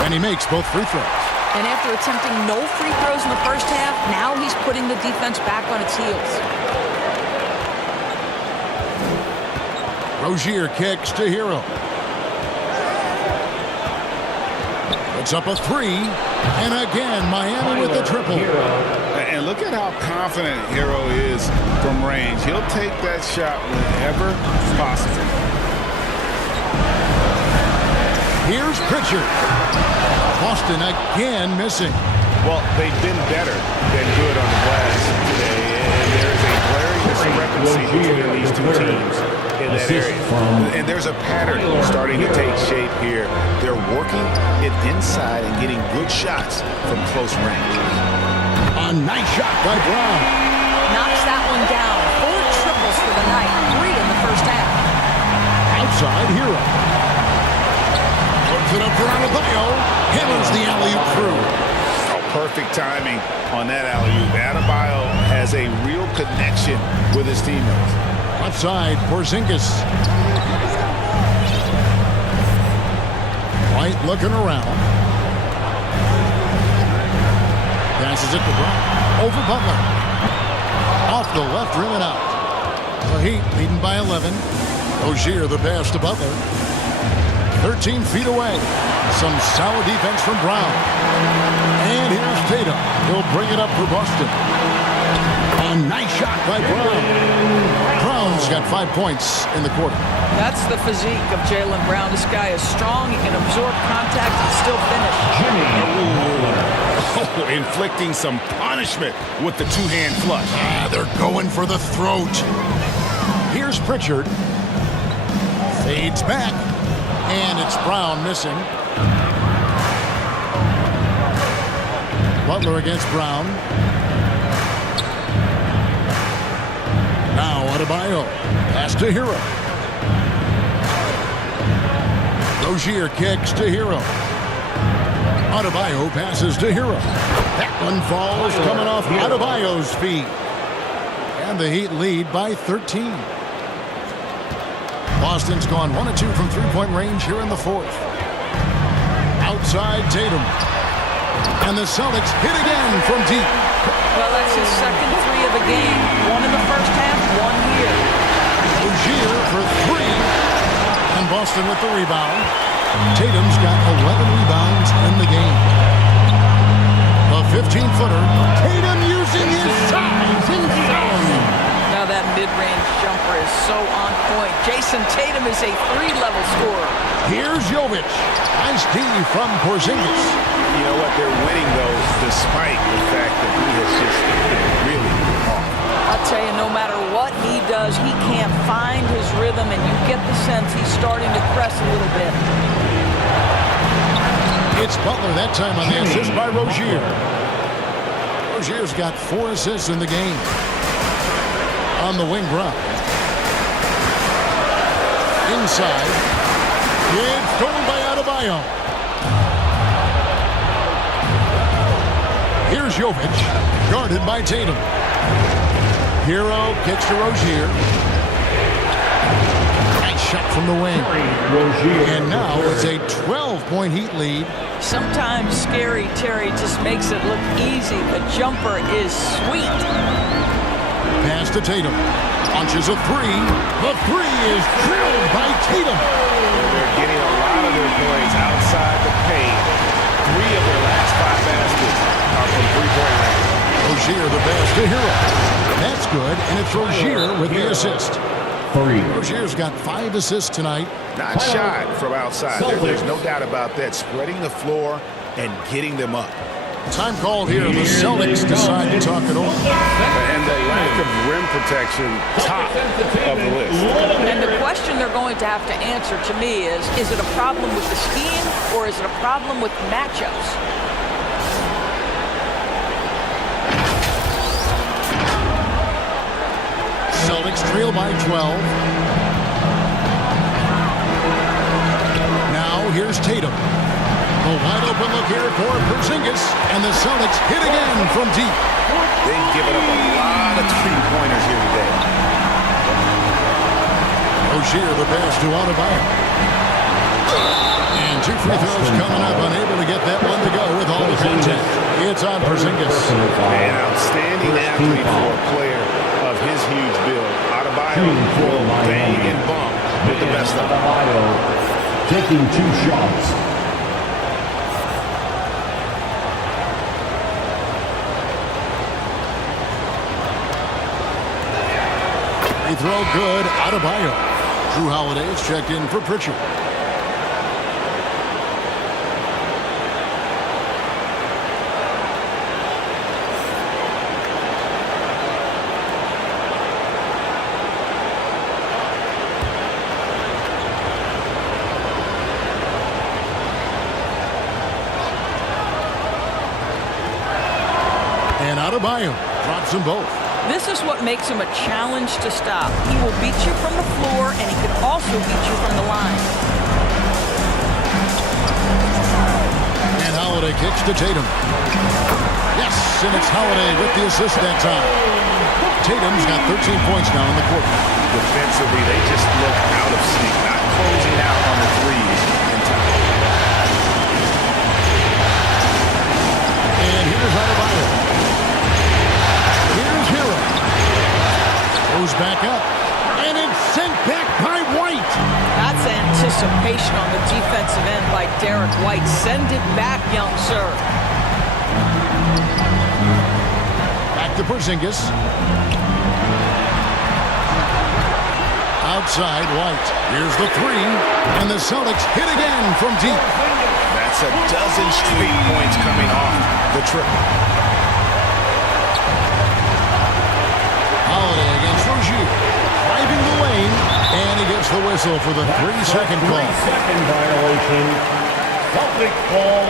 And he makes both free throws. And after attempting no free throws in the first half, now he's putting the defense back on its heels. Rozier kicks to Hero. Puts up a 3. And again, Miami with the triple. And look at how confident Hero is from range. He'll take that shot whenever possible. Here's Pritchard. Boston again missing. Well, they've been better than good on the glass today. And there's a glaring discrepancy between these two teams in that area. And there's a pattern starting to take shape here. They're working it inside and getting good shots from close range. A nice shot by Brown. Knocks that one down. 4 triples for the night. 3 in the first half. Outside Hero. Puts it up for Adebayo. Hammers the alley-oop through. Perfect timing on that alley-oop. Adebayo has a real connection with his teammates. Left side, Porzingis. White looking around. Passes it to Brown. Over Butler. Off the left rim and out. The Heat leading by 11. Rozier the pass to Butler. 13 feet away. Some solid defense from Brown. And here's Tatum. He'll bring it up for Boston. A nice shot by Brown. Brown's got 5 points in the quarter. That's the physique of Jaylen Brown. This guy is strong. He can absorb contact and still finish. Oh, inflicting some punishment with the two-hand flush. They're going for the throat. Here's Pritchard. Fades back. And it's Brown missing. Butler against Brown. Now Adebayo. Pass to Hero. Rozier kicks to Hero. Adebayo passes to Hero. That one falls coming off Adebayo's feet. And the Heat lead by 13. Boston's gone 1 of 2 from three-point range here in the fourth. Outside Tatum. And the Celtics hit again from deep. Well, that's his second three of the game. One in the first half, one here. Rozier for three. And Boston with the rebound. Tatum's got 11 rebounds in the game. A 15-footer. Tatum using his size and zone. Now that mid-range jumper is so on point. Jason Tatum is a three-level scorer. Here's Jovic. Nice D from Porzingis. You know what? They're winning, though, despite the fact that he has just been really off. I'll tell you, no matter what he does, he can't find his rhythm, and you get the sense he's starting to press a little bit. It's Butler that time on the assist by Rozier. Rozier's got 4 assists in the game. On the wing run. Inside. It's stolen by Adebayo. Here's Jovic, guarded by Tatum. Hero kicks to Rozier. Nice shot from the wing. And now it's a 12-point Heat lead. Sometimes Scary Terry just makes it look easy. The jumper is sweet. Pass to Tatum. Launches a three. The three is drilled by Tatum. They're getting a lot of their points outside the paint. 3 of their last 5 baskets are from three-point range. Rozier the pass to Hero. That's good, and it's Rozier with the assist. Rozier's got 5 assists tonight. Not shy from outside. There's no doubt about that. Spreading the floor and getting them up. Time called here. The Celtics decide to talk it over. And the lack of rim protection, top of the list. And the question they're going to have to answer to me is it a problem with the scheme or is it a problem with matchups? Celtics trail by 12. Now here's Tatum. A wide open look here for Porzingis, and the Celtics hit again from deep. They've given up a lot of three-pointers here today. Rozier the pass to Adebayo. And 2 free throws coming up, unable to get that one to go with all the contact. It's on Porzingis. An outstanding athlete for a player of his huge build. Adebayo will bang and bump with the best of them. Taking 2 shots. Free throw good. Adebayo. Drew Holiday is checked in for Pritchard. And Adebayo drops them both. This is what makes him a challenge to stop. He will beat you from the floor, and he can also beat you from the line. And Holiday kicks to Tatum. Yes, and it's Holiday with the assist that time. Tatum's got 13 points now in the quarter. Defensively, they just look out of sync, not closing out on the threes in time. And here's Adebayo. Here's Hero. Goes back up. And it's sent back by White. That's anticipation on the defensive end by Derek White. Send it back, young sir. Back to Porzingis. Outside White. Here's the three. And the Celtics hit again from deep. That's a dozen straight points coming off the triple. Holiday against Rozier. Driving the lane. And he gets the whistle for the 3-second call. 3-second violation. Celtic ball.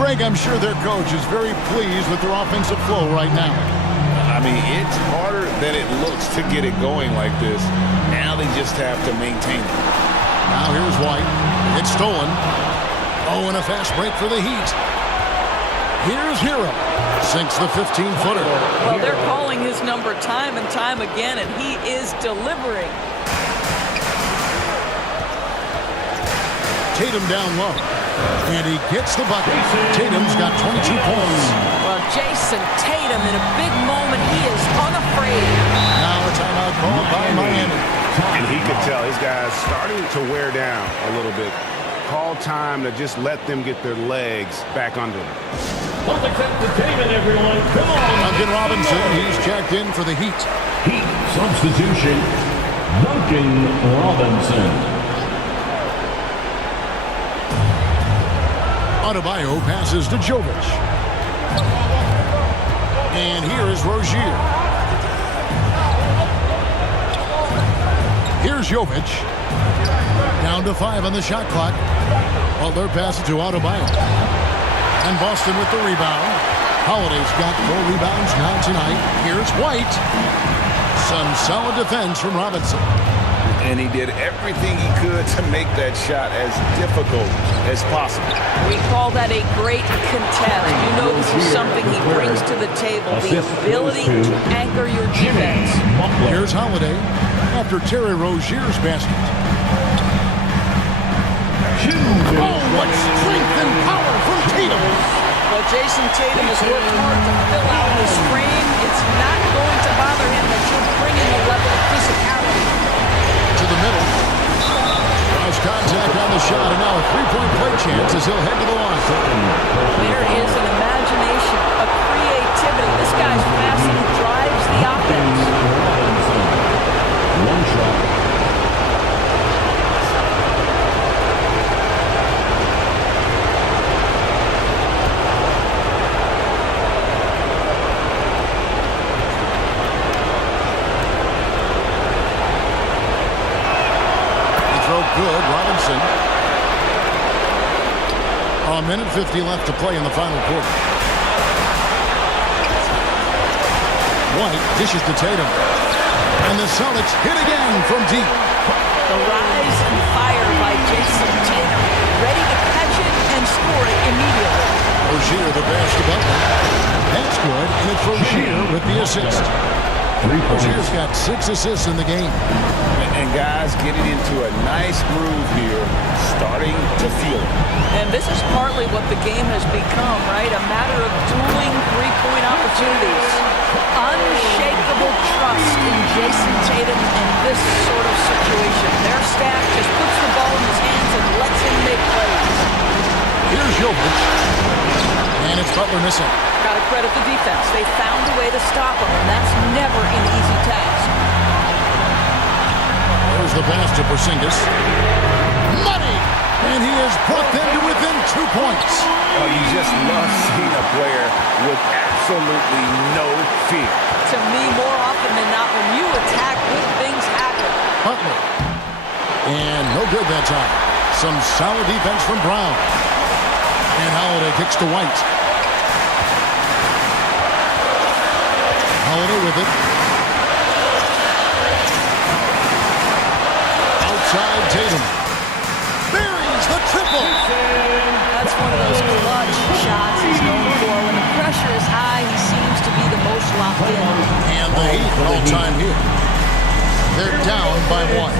Greg, I'm sure their coach is very pleased with their offensive flow right now. I mean, it's harder than it looks to get it going like this. Now they just have to maintain it. Now here's White. It's stolen. Oh, and a fast break for the Heat. Here's Hero. Sinks the 15-footer. Well, they're calling his number time and time again, and he is delivering. Tatum down low. And he gets the bucket. Tatum's got 22 points. Well, Jason Tatum in a big moment. He is unafraid. Now a timeout called by Miami. And he could tell his guys starting to wear down a little bit. Call time to just let them get their legs back under them. Celtics Entertainment, everyone. Come on. Duncan Robinson, he's checked in for the Heat. Heat substitution, Duncan Robinson. Adebayo passes to Jovic. And here is Rozier. Here's Jovic. Down to 5 on the shot clock. Butler passes to Adebayo. And Boston with the rebound. Holiday's got 4 rebounds now tonight. Here's White. Some solid defense from Robinson. And he did everything he could to make that shot as difficult as possible. We call that a great contest. You know this is something he brings to the table, the ability to anchor your defense. Here's Holiday after Terry Rozier's basket. Oh, what strength and power from Tatum! Well, Jason Tatum has worked hard to fill out his frame. It's not going to bother him that you're bringing a level of physicality. To the middle. Draws contact on the shot, and now a three-point play chance as he'll head to the line. There is an imagination, a creativity. This guy's fast and drives the offense. One shot. Good, Robinson. A minute 50 left to play in the final quarter. White dishes to Tatum. And the Celtics hit again from deep. The rise and fire by Jason Tatum. Ready to catch it and score it immediately. Rozier the pass to Butler. That's good, and it's Rozier with the assist. Rozier's got 6 assists in the game. And guys getting into a nice groove here, starting to feel it. And this is partly what the game has become, right? A matter of dueling three-point opportunities. Unshakable trust in Jason Tatum in this sort of situation. Their staff just puts the ball in his hands and lets him make plays. Here's Jovic. And it's Butler missing. Got to credit the defense. They found a way to stop him, and that's never an easy task. There's the pass to Porzingis. Money! And he has brought them to within 2 points. Oh, you just love seeing a player with absolutely no fear. To me, more often than not, when you attack, good things happen. Butler. And no good that time. Some solid defense from Brown. And Holiday kicks to White. Holiday with it. Outside Tatum. Buries the triple. That's one of those clutch shots he's known for. When the pressure is high, he seems to be the most locked in. And the Heat all time here. They're down by 1.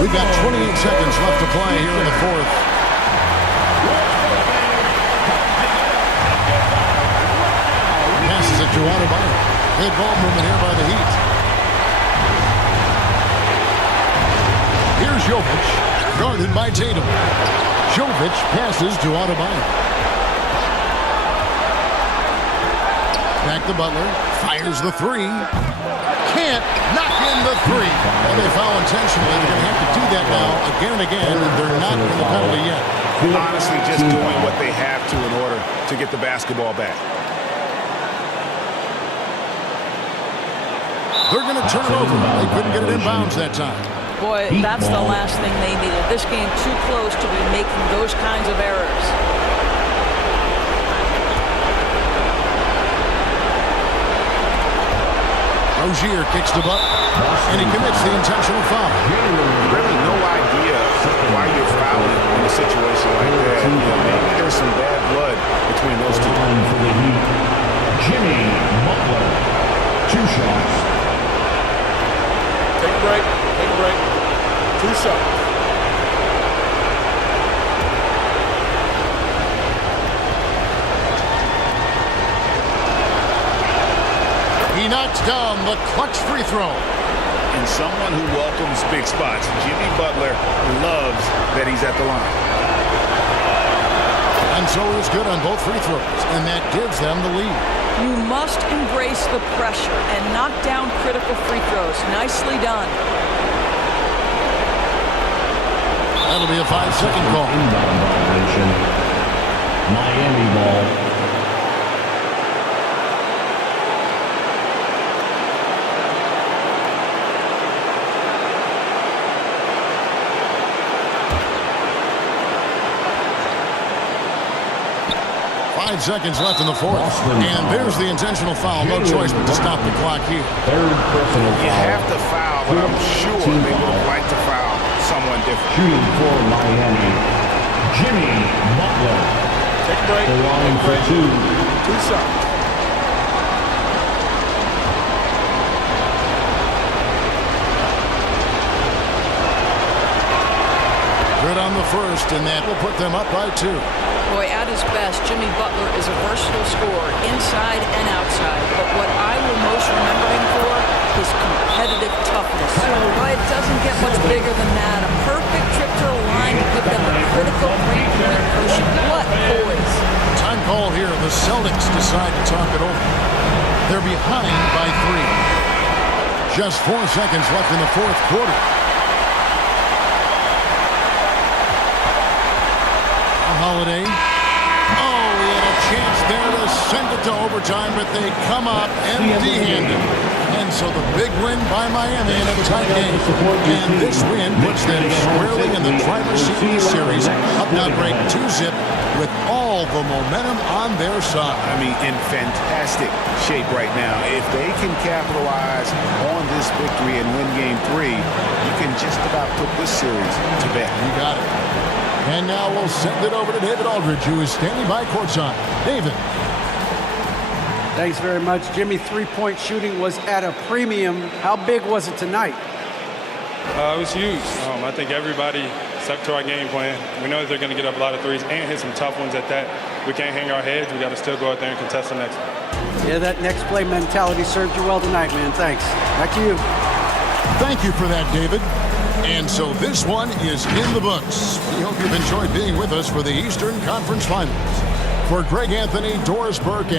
We've got 28 seconds left to play here in the fourth. Passes it to Adebayo. Good ball movement here by the Heat. Here's Jovic, guarded by Tatum. Jovic passes to Adebayo. Back to Butler, fires the 3. Can't knock in the 3. And they foul intentionally. They're going to have to do that now again and again, and they're not in the penalty yet. Honestly, just doing what they have to in order to get the basketball back. They're going to turn it over. They couldn't get it in bounds that time. Boy, that's the last thing they needed. This game too close to be making those kinds of errors. Rozier kicks the butt, and he commits the intentional foul. Really no idea why you're fouling in a situation like that. Maybe there's some bad blood between those two. Jimmy Butler. 2 shots. Take a break. Take a break. 2 shots. He knocks down the clutch free throw. And someone who welcomes big spots. Jimmy Butler loves that he's at the line. And so he's good on both free throws, and that gives them the lead. You must embrace the pressure and knock down critical free throws. Nicely done. That'll be a 5-second call. Inbound violation. Miami ball. 5 seconds left in the fourth. And there's the intentional foul. No choice but to stop the clock here. Third personal foul. You have to foul, but I'm sure they would have liked to foul someone different. Shooting for Miami, Jimmy Butler. Take a break. The line for 2. 2 shots. Good on the first, and that will put them up by 2. Boy, at his best, Jimmy Butler is a versatile scorer, inside and outside. But what I will most remember him for is competitive toughness. But it doesn't get much bigger than that. A perfect trip to the line to give them a critical three-point cushion. What poise. Time call here. The Celtics decide to talk it over. They're behind by 3. Just 4 seconds left in the fourth quarter. Holiday. Oh, he had a chance there to send it to overtime, but they come up empty-handed. And so the big win by Miami in a tight game. And this win puts them squarely in the driver's seat of the series, up now ranked 2-zip with all the momentum on their side. I mean, in fantastic shape right now. If they can capitalize on this victory and win Game 3, you can just about put this series to bed. You got it. And now we'll send it over to David Aldridge, who is standing by courtside. David. Thanks very much. Jimmy, 3-point shooting was at a premium. How big was it tonight? It was huge. I think everybody stuck to our game plan. We know that they're going to get up a lot of threes and hit some tough ones at that. We can't hang our heads. We got to still go out there and contest the next one. Yeah, that next play mentality served you well tonight, man. Thanks. Back to you. Thank you for that, David. And so this one is in the books. We hope you've enjoyed being with us for the Eastern Conference Finals. For Greg Anthony, Doris Burke, and